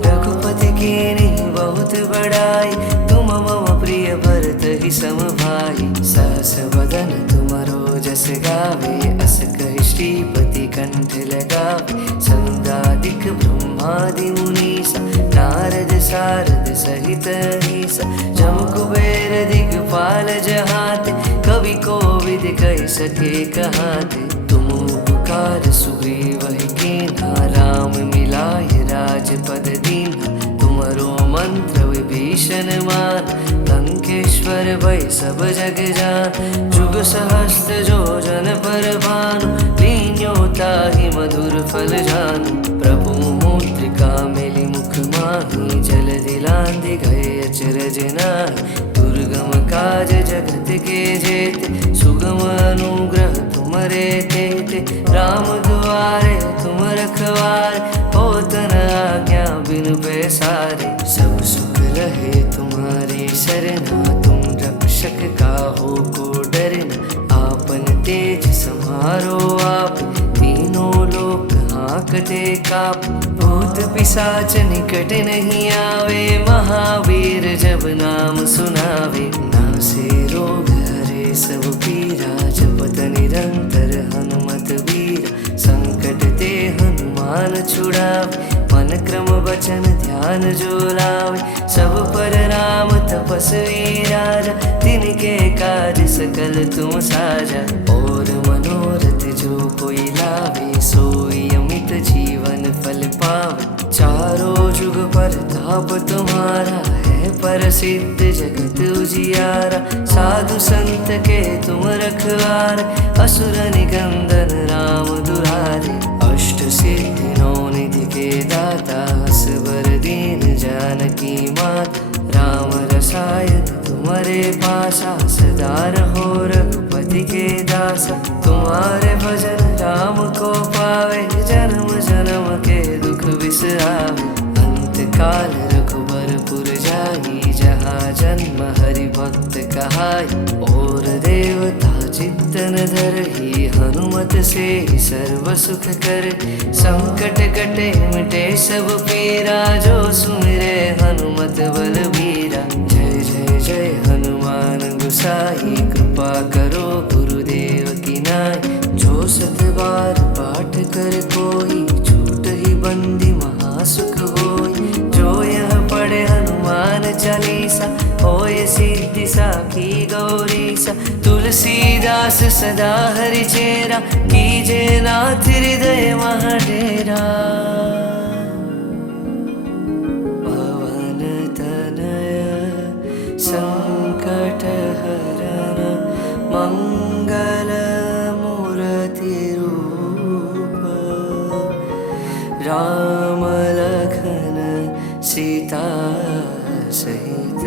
रघुपति कीन्ही बहुत बड़ाई, तुम मम प्रिय भरत ही सम भाई, सहस बदन तुमरो जस गावे, अस कहि श्रीपति कंठ लगावे, सनकादिक ब्रह्मादि मुनीसा, नारद सारद सहित अहिसा, जम कुबेर दिगपाल जहाते, कवि कोविद कहि सके कहाते, तुम उपकार सुग्रीवहि कीन्हा, राम मिलाय राजपद दीन्हा, तुमरो मंत्र विभीषण मान, लंकेश्वर भय सब जग जान, जुग सहस्त्र जो जन पर भानु, लीन्यो ताहि मधुर फल जानु, प्रभु मुद्रिका मिली मुख माहि, जल दिलांधि गए अचरज नाहि, दुर्गम काज जगत के जेते, सुगम अनुग्रह तुमरे तेते, राम दुआरे तुम रखवारे, होत न आज्ञा बिनु पैसारे, सब सुख रहे तुम्हारी शरणा, तुम रक्षक काहू को डरना, आपन तेज सम्हारो आप, तीनों लोक हाँकते काप, भूत पिशाच निकट नहीं आवे, महावीर जब नाम सुनावे, नासे रोग हरे सब पीरा, जपत निरंतर हनुमत वीरा, संकट ते हनुमान छुड़ावे, मन क्रम वचन ध्यान जो लावे, सब पर राम तपस्वी राजा, तिनके काज सकल तुम साजा, और मनोरथ जो कोई लावे, सोई अमित जीवन फल पावे, चारों जुग परताप तुम्हारा है, प्रसिद्ध जगत उजियारा, साधु संत के तुम रखवारे, असुर निकंदन राम दुलारे, अष्ट सिद्धि नौ निधि के दाता, असवर दीन जानकी माता, राम रसायन तुम्हारे पासा, सदा रहो रघुपति के दासा, तुम्हारे भजन राम को पावे, जन्म जन्म के दुख बिसरावे, अंत काल रघुबरपुर जाई, जहाँ जन्म हरि भक्त कहाई, और देवता चित्तन धरहि, हनुमत से सर्व सुख कर, संकट कटे मिटे सब पीरा, जो सुमिरे हनुमत बलबीरा, जय जय जय हनुमान गोसाई, कृपा करो गुरुदेव की नाई, जो सत बार पाठ कर कोई, छूट ही बंदी महासुख होई, जो यह पढ़े हनुमान चालीसा, होय सिद्धि साखी गौरीसा, तुलसीदास सदा हरि चेरा, कीजे नाथ हृदय मह डेरा, पवन तनय संकट हरन, मंगल मूर्ति रूप, राम लखन सीता सहित,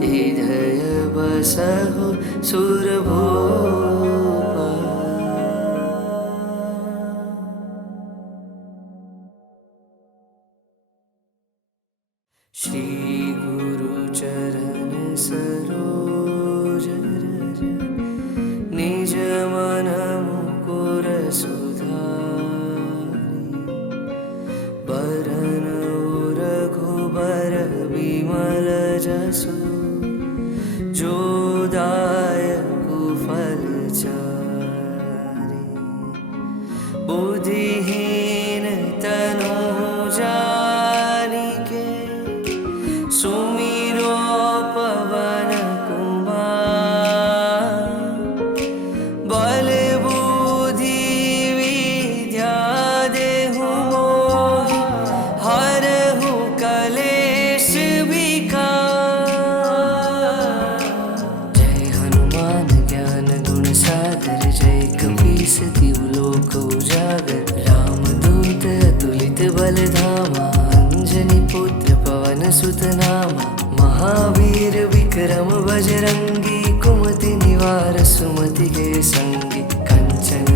हृदय बसहु सुरभूप। श्री गुरु चरण सरोज रज, निज मन मुकुर सुधारि, बरन रघुबर विमल जसु, जो दायक फल चारि, बुद्धिहीन तनु जानिके, सुमिरो पवन कुमार, बल बुद्धि विद्या देहु मोहि, हरहु कलेश विकार। जय हनुमान ज्ञान गुण सागर, जय कपीस तिहु लोक उजागर, रामदूत अतुलित बल धामा, अंजनी पुत्र पवन सुत नामा, महावीर विक्रम बजरंगी, कुमति निवार सुमति के संगी, कंचन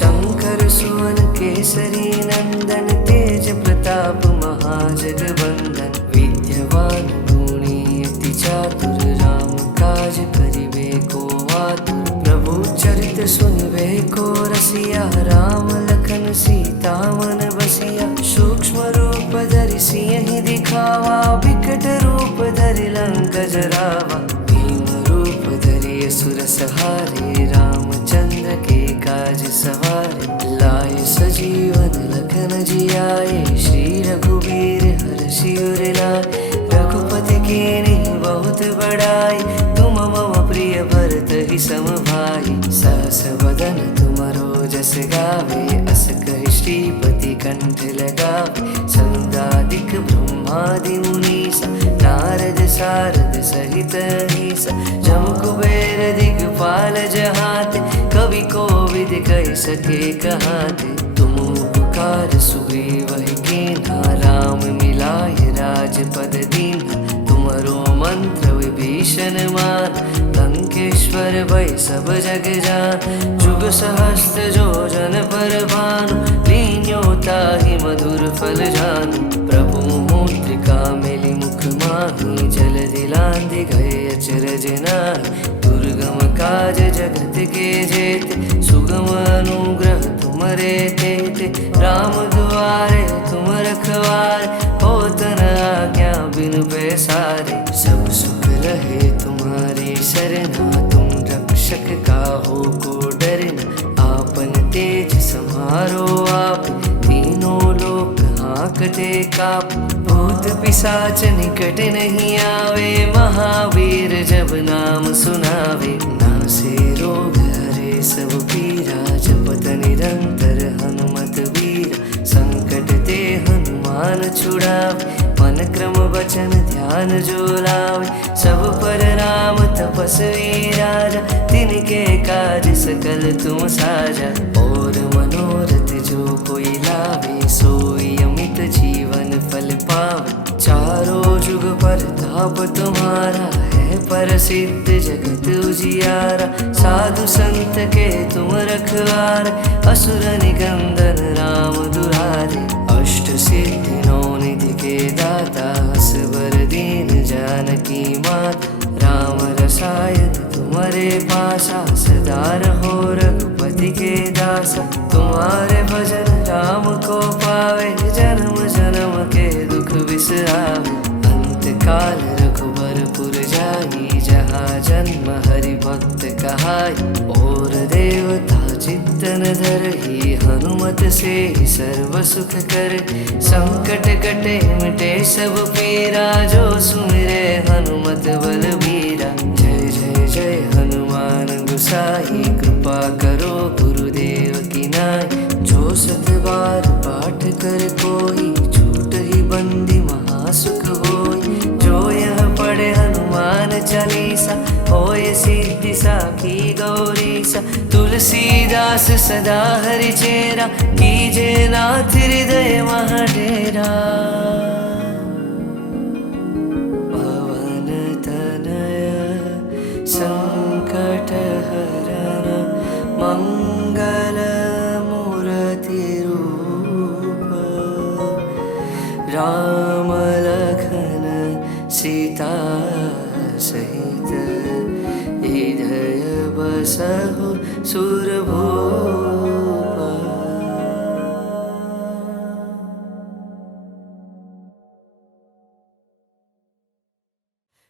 शंकर सुवन केसरी नंदन, तेज प्रताप महाजगवंदन। विद्यवान गुणी अति चातुर, राम काज करिबे को आतुर। प्रभु चरित सुनिबे को रसिया, राम लखन सीता मन बसिया। सूक्ष्म रूप धरि सियहि दिखावा, विकट रूप धरि लंक जरावा। भीम रूप धरि असुर सहारे, रामचंद्र के काज सवारे। लाए सजीवन लखन जियाए, श्री रघुबीर हरषि उर लाए। रघुपति कीन्ही बहुत बड़ाई, तुम मम प्रिय भरत ही सम भाई। सहस वदन तुमरो जस गावे, अस कहि श्रीपति कंठ लगावे। सनकादिक ब्रह्मादि मुनीसा, नारद सारद सहित अहिसा। जम कुबेर दिगपाल जहाते, कवि कोविद कहि सके कहाते। तुम उपकार सुग्रीवहि कीन्हा, राम मिलाय राजपद दीन्हा। तुमरो मंत्र विभीषण मान, लंकेश्वर भय सब जग जान। जुग सहस्त्र जो जन पर भानु, लीन्यो ताहि मधुर फल जानु। प्रभु मुद्रिका मेलि मुख माहि, जल दिलांधि गए अचरज नाहि। दुर्गम काज जगत के जेते, सुगम अनुग्रह तुमरे तेते। राम दुआरे तुम रखवारे, होत न आज्ञा बिनु पैसारे। सब सुख लहे तुम्हारी सरना, तुम रक्षक काहू को डरना। आपन तेज सम्हारो आप, तीनों लोक हाँकते काप। भूत पिशाच निकट नहीं आवे, महावीर जब नाम सुनावे। नासे रोग हरे सब पीरा, जपत निरंतर हनुमत वीरा। संकट ते हनुमान छुड़ावे, मन क्रम वचन ध्यान जो लावे। सब पर राम तपस्वी राजा, तिनके काज सकल तुम साजा। और मनोरथ जो कोई लावे, सोई अमित जीवन फल पावे। चारों जुग परताप तुम्हारा, है प्रसिद्ध जगत उजियारा। साधु संत के तुम रखवारे, असुर निकंदन राम दुलारे। अष्ट सिद्धि नौ निधि के दाता, असवर दीन जानकी माता। राम रसायन तुम्हारे पासा, सदा रहो रघुपति के दासा। तुम्हारे भजन राम को पावे, जन्म जन्म के दुख बिसरावे। अंत काल रघुबरपुर जाई, जहाँ जन्म हरि भक्त कहाई। और देवता चित्तन धरहि, हनुमत से सर्व सुख कर। संकट कटे मिटे सब पीरा, जो सुमिरे हनुमत बलबीरा। जय जय जय हनुमान गोसाई, कृपा करो गुरुदेव की नाई। जो सत बार पाठ कर कोई, छूट ही बंदी महासुख होई। जो यह पढ़े हनुमान चालीसा, होय सिद्धि साखी गौरीसा। तुलसीदास सदा हरि चेरा, कीजे नाथ हृदय मह डेरा। पवन तनय संकट हरन, मंगल मूर्ति रूप। राम लखन सीता सहित, हृदय बसहु सुरभूप।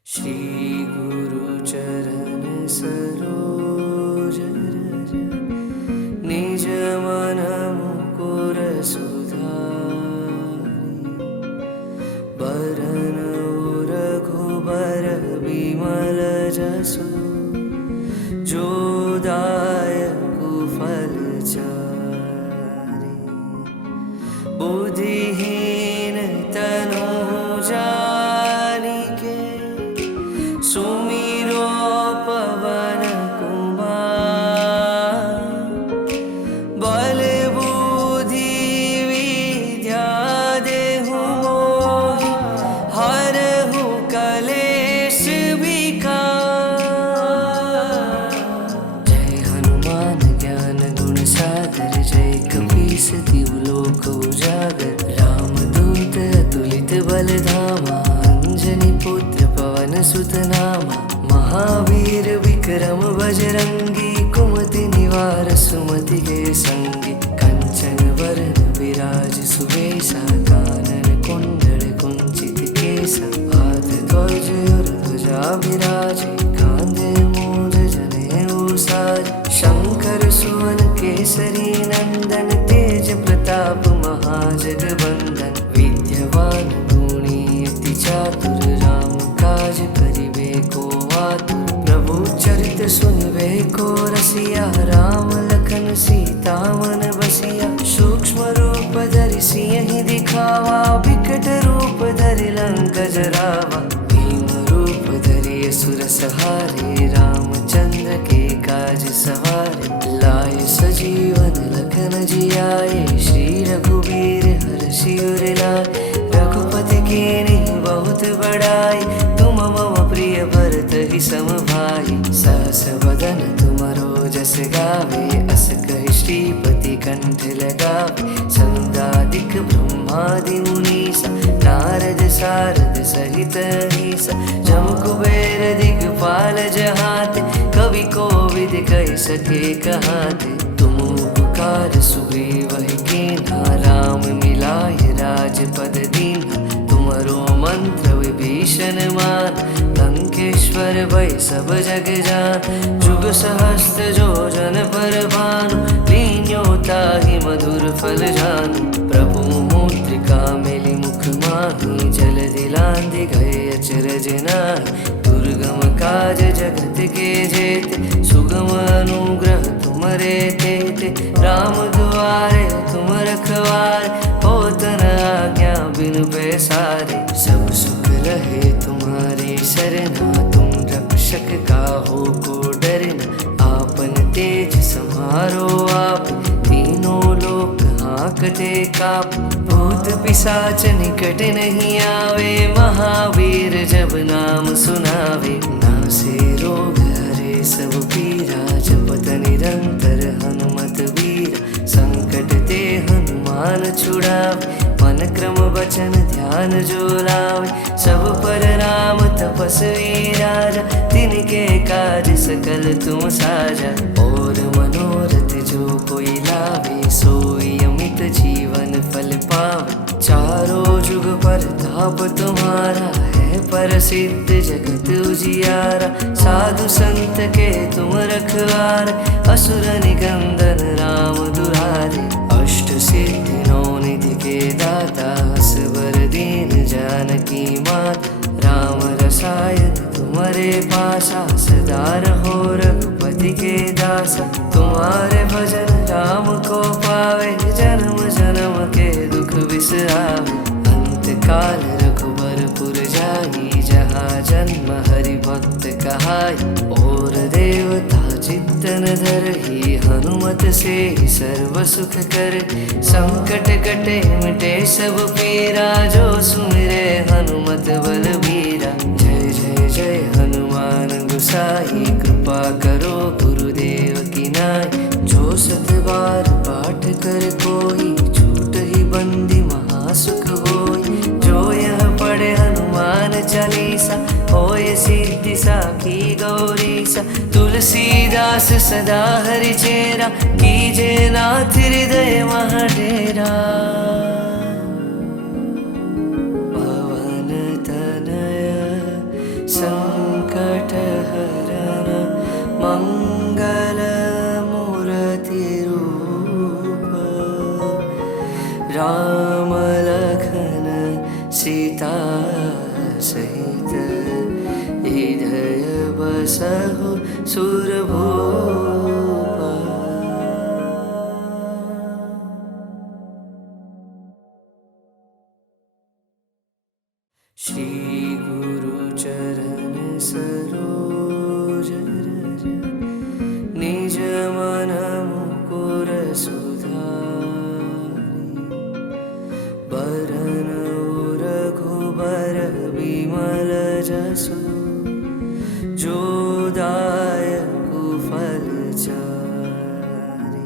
श्री गुरु चरण सरोज रज, निज मन मुकुर सुधारि। बरन रघुबर विमल जसु, जो दायक फल चारि। बुद्धिहीन तनु जानिके, सुमिरो पवन कुमार। बल बुद्धि विद्या देहु मोहि, हरहु कलेश विकार। जय हनुमान ज्ञान गुण सागर, कपीसति लोक उजागर रामदूत अतुलित बलधामा अंजनी पुत्र पवन सुत नामा महावीर विक्रम बजरंगी कुमति निवार सुमति के संगी कंचन वरण विराज सुवेशा कानन कुंडल कुंचित केसा हाथ ध्वज और ध्वजा विराजे कांधे मूंज जनेऊ साज शंकर सुवन केसरी नंदन तेज प्रताप महाजगवंदन विद्यवान गुणी अति चातुर राम काज करिबे को आतुर प्रभु चरित सुनबे को रसिया राम लखन सीता मन बसिया सूक्ष्म रूप धरि सिंह दिखावा विकट रूप धरि लंक जरावा भीम रूप धरि असुर सहारे रामचंद्र के काज सवारे लाय सजीवन लखन जियाए श्री रघुवीर हर्षि उर लाए रघुपति कीन्ही बहुत बड़ाई तुम मम प्रिय भरत ही सम भाई सहस वदन तुमरो जस गावे अस कहि श्रीपति कंठ लगावे सनकादिक ब्रह्मादि मुनीसा नारद सारद सहित ईसा जम कुबेर दिगपाल जहाते कवि कोविद कहि सके कहाते तुम उपकार सुग्रीव कीन्हा राम मिलाय राजपद दीन्हा तुमरो मंत्र विभीषण मान लंकेश्वर भय सब जग जान जुग सहस्त्र जो जन पर भानु लीन्यो ताहि मधुर फल जानु प्रभु मुद्रिका मेलि मुख माहि जल दिलांधि गए अचरज नाहि दुर्गम काज जगत के जेते सुगम अनुग्रह तुमरे तेते राम दुआरे तुम रखवारे होत न आज्ञा बिनु पैसारे सब सुख रहे तुम्हारी सरना तुम रक्षक काहू को डरना आपन तेज सम्हारो आप तीनों लोक हाँकते काप भूत पिशाच निकट नहीं आवे महावीर जब नाम सुनावे नासे रोग हरे सब पीरा जपत निरंतर हनुमत वीरा संकट ते हनुमान छुड़ावे मन क्रम वचन ध्यान जो लावे सब पर राम तपस्वी राजा तिनके काज सकल तुम साजा और मनोरथ जो कोई लावे सोई अमित जीवन फल पावे चारों जुग पर ताप तुम्हारा है प्रसिद्ध जगत उजियारा साधु संत के तुम रखवारे असुर निकंदन राम दुलारे अष्ट सिद्धि नौ निधि के दाता असबर दीन जानकी माता राम रसायन तुम्हारे पासा सदा रहो रघुपति के दासा तुम्हारे भजन राम को पावे जन्म जन्म के दुख बिसरावे अंत काल रघुबरपुर जाई जहाँ जन्म हरि भक्त कहाई और देवता चित्तन धरहि हनुमत से सर्व सुख कर संकट कटे मिटे सब पीरा जो सुमिरे हनुमत बलबीरा जय जय जय हनुमान गुसाई कृपा करो गुरुदेव की नाई जो सत बार पाठ कर कोई छूट ही बंदी महासुख होई जो यह पढ़े हनुमान चालीसा होए सिद्धि साखी गौरीसा तुलसीदास सदा हरि चेरा कीजे नाथ हृदय मह डेरा पवन तनय संकट हरण मंगल मूर्ति रूप राम लखन सीता सहित हृदय बसहु सुरभूप श्री गुरु चरण सरोज रज निज मन मुकुर सुधारि बरन रघुबर विमल जसु जो दायक फल चारि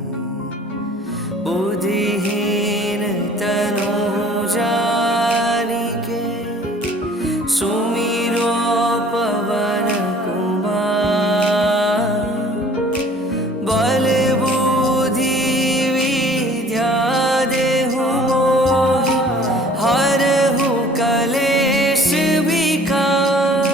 बुद्धिहीन तनु जानिके सुमिरो पवन कुमार। बल बुद्धि विद्या देहु मोहि हरहु कलेश विकार।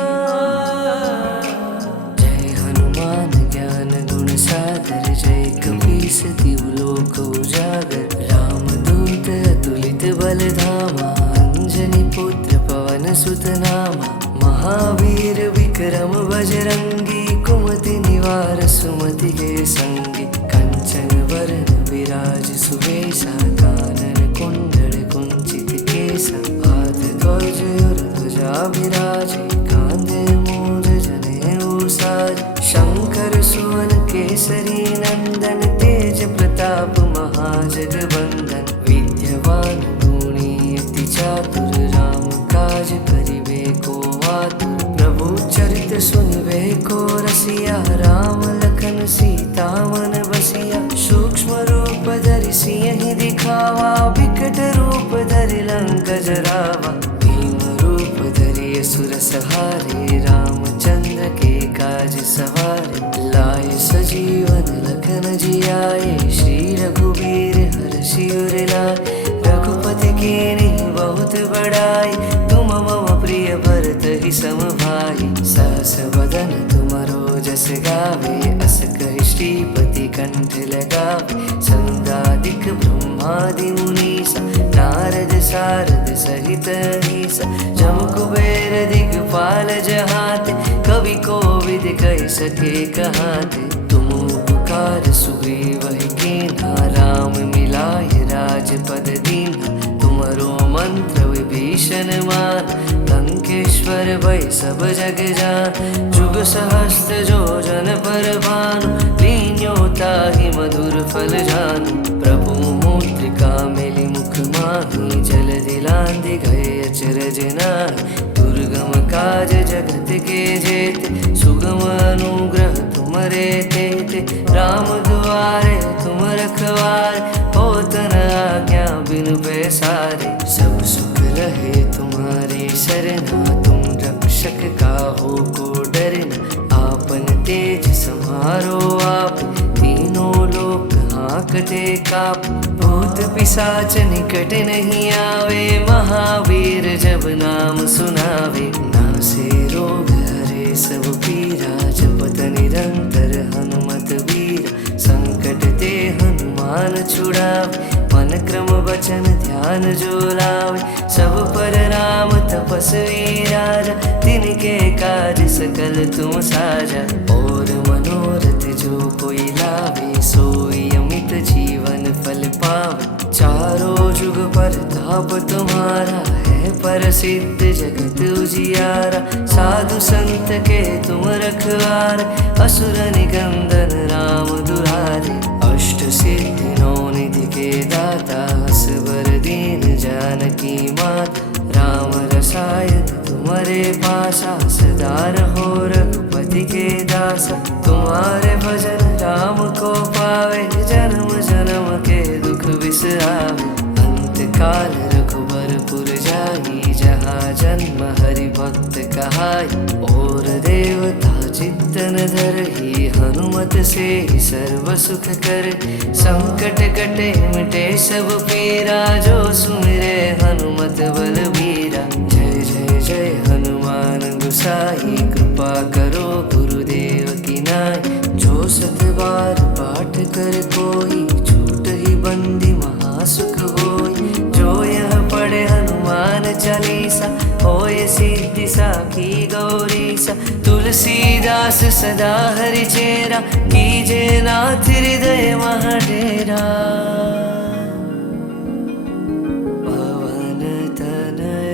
जय हनुमान ज्ञान गुण सागर जय कपीस तिहु लोक उजागर। रामदूत अतुलित बल धामा अंजनी पुत्र पवन सुत नामा। महावीर विक्रम बजरंगी कुमति निवार सुमति के संगी। कंचन वरण विराज सुवेशा कानन कुंडल कुंचित केसा। हाथ ध्वज और ध्वजा विराजे कांधे मूंज जनेऊ साजे। शंकर सुवन केसरी नंदन तेज प्रताप महाजगवंदन। विद्यावान गुणी अति चातुर राम काज करिबे को आतुर। प्रभु चरित सुनिबे को रसिया राम लखन सीता मन बसिया। सूक्ष्म रूप धरि सियहि दिखावा विकट रूप धरि लंक जरावा। भीम रूप धरि असुर सहारे रामचंद्र के काज सवारे। लाए सजीवन लखन जियाए श्री रघुवीर हर्षि उर लाए। रघुपति कीन्ही बहुत बड़ाई तुम मम प्रिय भरत ही सम भाई। सहस बदन तुमरो जस गावे अस कहि श्रीपति कंठ लगावे। सनकादिक ब्रह्मादि मुनीसा नारद सारद सहित अहिसा। जम कुबेर दिगपाल जहाते कवि कोविद कहि सके कहाते। तुम उपकार सुग्रीव कीन्हा राम मिलाय राजपद दीन्हा। तुमरो मंत्र विभीषण मान लंकेश्वर भय सब जग जान। जुग सहस्त्र जो जन पर भानु लीन्यो ताहि मधुर फल जानु। प्रभु मुद्रिका मेलि मुख माहि जलधि लांघि गए अचरज नाहि। दुर्गम काज जगत के जेते सुगम अनुग्रह तुमरे तेते। राम दुआरे तुम रखवारे होत न आज्ञा बिनु पैसारे। सब सुख रहे तुम्हारी सरना तुम रक्षक काहू को डरना। आपन तेज समारो आप तीनों लोक हाँकते काप। भूत पिशाच निकट नहीं आवे महावीर जब नाम सुनावे। नासे रोग हरे सब पीरा जपत निरंतर हनुमत वीरा। संकट ते हनुमान छुड़ावे मन क्रम वचन ध्यान जो लावे। सब पर राम तपस्वी राजा तिनके काज सकल तुम साजा। और मनोरथ जो कोई लावे सोई अमित जीवन फल पावे। चारों जुग परताप तुम्हारा है प्रसिद्ध जगत उजियारा। साधु संत के तुम रखवारे असुर निकंदन राम दुलारे। अष्ट सिद्धि नौ निधि के दाता असबर दीन जानकी माता। राम रसायन तुम्हारे पासा सदा रहो रघुपति के दासा। तुम्हारे भजन राम को पावे जन्म जन्म के दुख बिसरावे। अंत काल रघुबरपुर जाई जहाँ जन्म हरि भक्त कहाई। और देवता चित्तन धरहि हनुमत से सर्व सुख करे। संकट कटे मिटे सब पीरा जो सुमिरे हनुमत बलबीरा। जय जय जय हनुमान गोसाई कृपा करो गुरुदेव की नाई। जो सत बार पाठ कर कोई छूट ही बंदी महासुख होई। जो यह पढ़े हनुमान चालीसा होय सिद्धि साखी गौरीसा। तुलसीदास सदा हरि चेरा कीजे नाथ हृदय महा डेरा। पवन तनय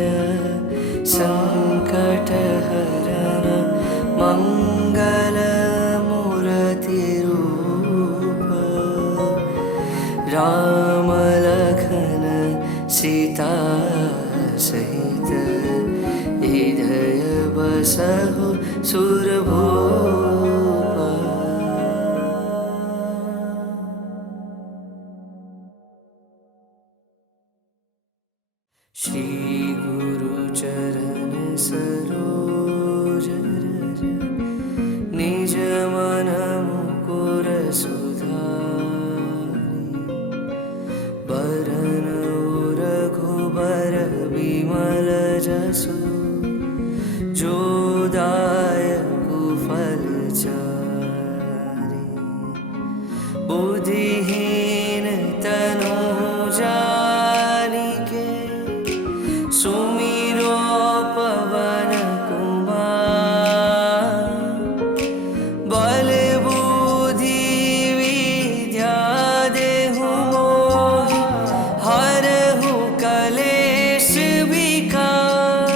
संकट हरण मंगल मूर्ति रूप। राम लखन सीता सहित हृदय बसहु सुरभूप। श्री गुरु चरण सरोज रज, निज मन मुकुर सुधारि, बरन रघुबर बिमल जसु, जो दायक फल चारि। बुद्धिहीन तनु जानिके, सुमिरो पवन कुमार। बल बुद्धि विद्या देहु मोहि, हरहु कलेश विकार।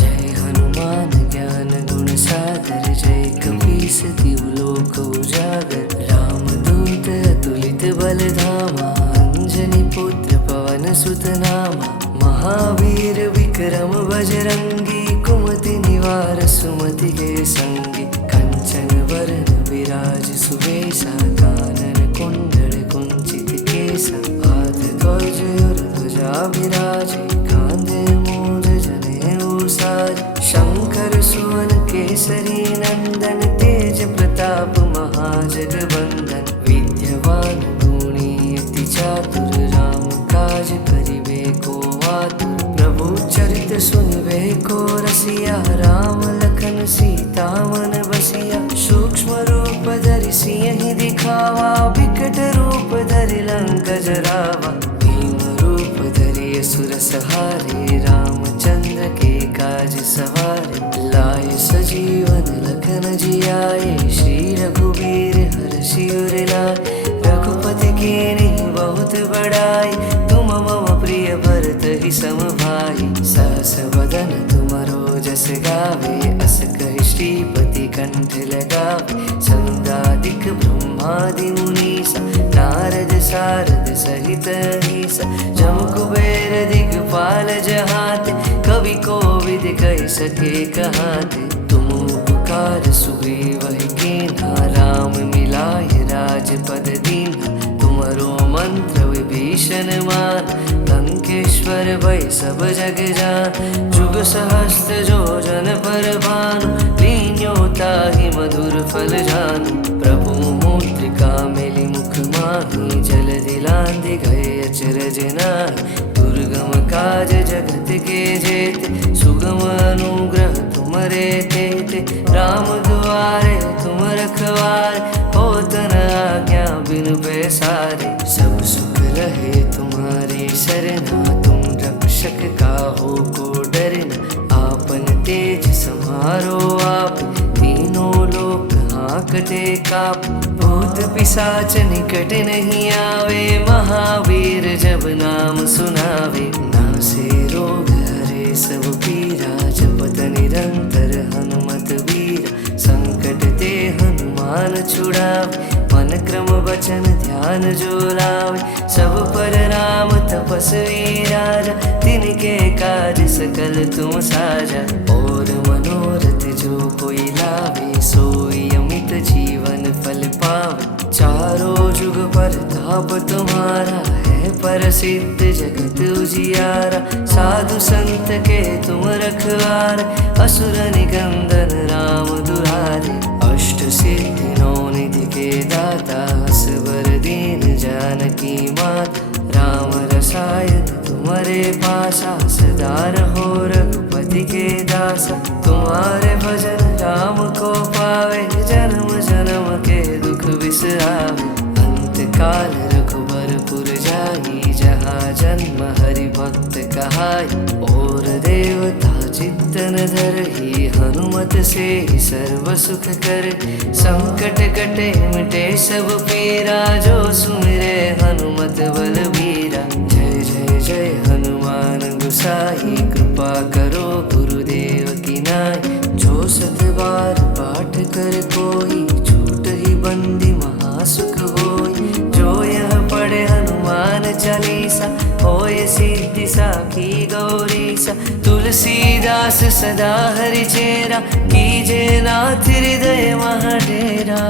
जय हनुमान ज्ञान गुण सागर, जय कपीस तिहु लोक उजागर। रामदूत अतुलित बल धामा, अंजनी पुत्र पवन सुत नामा। महावीर विक्रम बजरंगी, कुमति निवार सुमति के संगी। कंचन वरण विराज सुबेसा, कानन कुंडल कुंचित केसा। हाथ ध्वज और ध्वजा विराजे, कांधे मूंज जनेऊ साज। शंकर सुवन केसरी नंदन, तेज प्रताप महाजगवंदन। विद्यावान गुणी अति चातुर, राम काज करिबे को आतुर। प्रभु चरित सुनिबे को रसिया, राम लखन सीता मन बसिया। सूक्ष्म रूप धरि सियहि दिखावा, विकट रूप धरि लंक जरावा। भीम रूप धरि असुर सहारे, रामचंद्र के काज सवारे। लाए सजीवन लखन जियाए, श्री रघुवीर हरषि उर लाए। रघुपति कीन्ही बहुत बड़ाई, तुम मम प्रिय भरत ही सम भाई। सहस वदन तुमरो जस गावे, अस कहि श्रीपति कंठ लगावे। सनकादिक ब्रह्मादि मुनीसा, नारद सारद सहित अहिसा। जम कुबेर दिगपाल जहाते, कवि कोविद कहि सके कहाते। तुम उपकार सुग्रीव कीन्हा, राम मिलाय राजपद दीन्हा। तुमरो मंत्र विभीषण मान, लंकेश्वर भय सब जग जान। जुग सहस्त्र जो जन पर भानु, लीन्यो ताहि मधुर फल जानु। प्रभु मुद्रिका मेलि मुख माहि, जल दिलांधि गए अचरज नाहि। दुर्गम काज जगत के जेते, सुगम अनुग्रह तुमरे तेते। राम दुआरे तुम रखवारे, होत न आज्ञा बिनु पैसारे। सब सुख रहे तुम्हारी सरना, तुम रक्षक काहू को डरना। आपन तेज समारो आप, तीनों लोक हाँकते काप। भूत पिशाच निकट नहीं आवे, महावीर जब नाम सुनावे। नासे रोग हरे सब पीरा, जपत निरंतर हनुमत वीरा। संकट ते हनुमान छुड़ावे, मन क्रम वचन ध्यान जो लावे। सब पर राम तपस्वी राजा, तिनके काज सकल तुम साजा। और मनोरथ जो कोई लावे, सोई अमित जीवन फल पावे। चारों जुग परताप तुम्हारा है, प्रसिद्ध जगत उजियारा। साधु संत के तुम रखवारे, असुर निकंदन राम दुलारे। अष्ट सिद्धि नौ निधि के दाता, असवर दीन जानकी माता। राम रसायन तुम्हारे पासा, सदा रहो रघुपति के दासा। तुम्हारे भजन राम को पावे, जन्म जन्म के दुख बिसरावे। अंत काल रघुबरपुर जाई, जहाँ जन्म हरि भक्त कहाई। और देवता चित्तन धरहि, हनुमत से ही सर्व सुख कर। संकट कटे मिटे सब पीरा, जो सुमिरे हनुमत बलबीरा। जय जय जय हनुमान गोसाई, कृपा करो गुरुदेव की नाई। जो सत बार पाठ कर कोई, छूट ही बंदी महासुख होई। जो यह पढ़े हनुमान चालीसा, होय सिद्धि साखी गौरीसा। तुलसीदास सदा हरि चेरा, कीजे नाथ हृदय मह डेरा।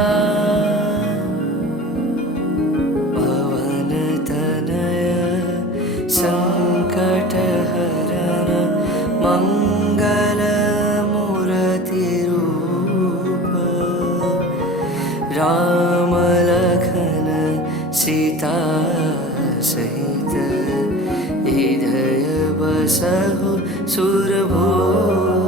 पवन तनय सीता सहित हृदय बसहु सुरभो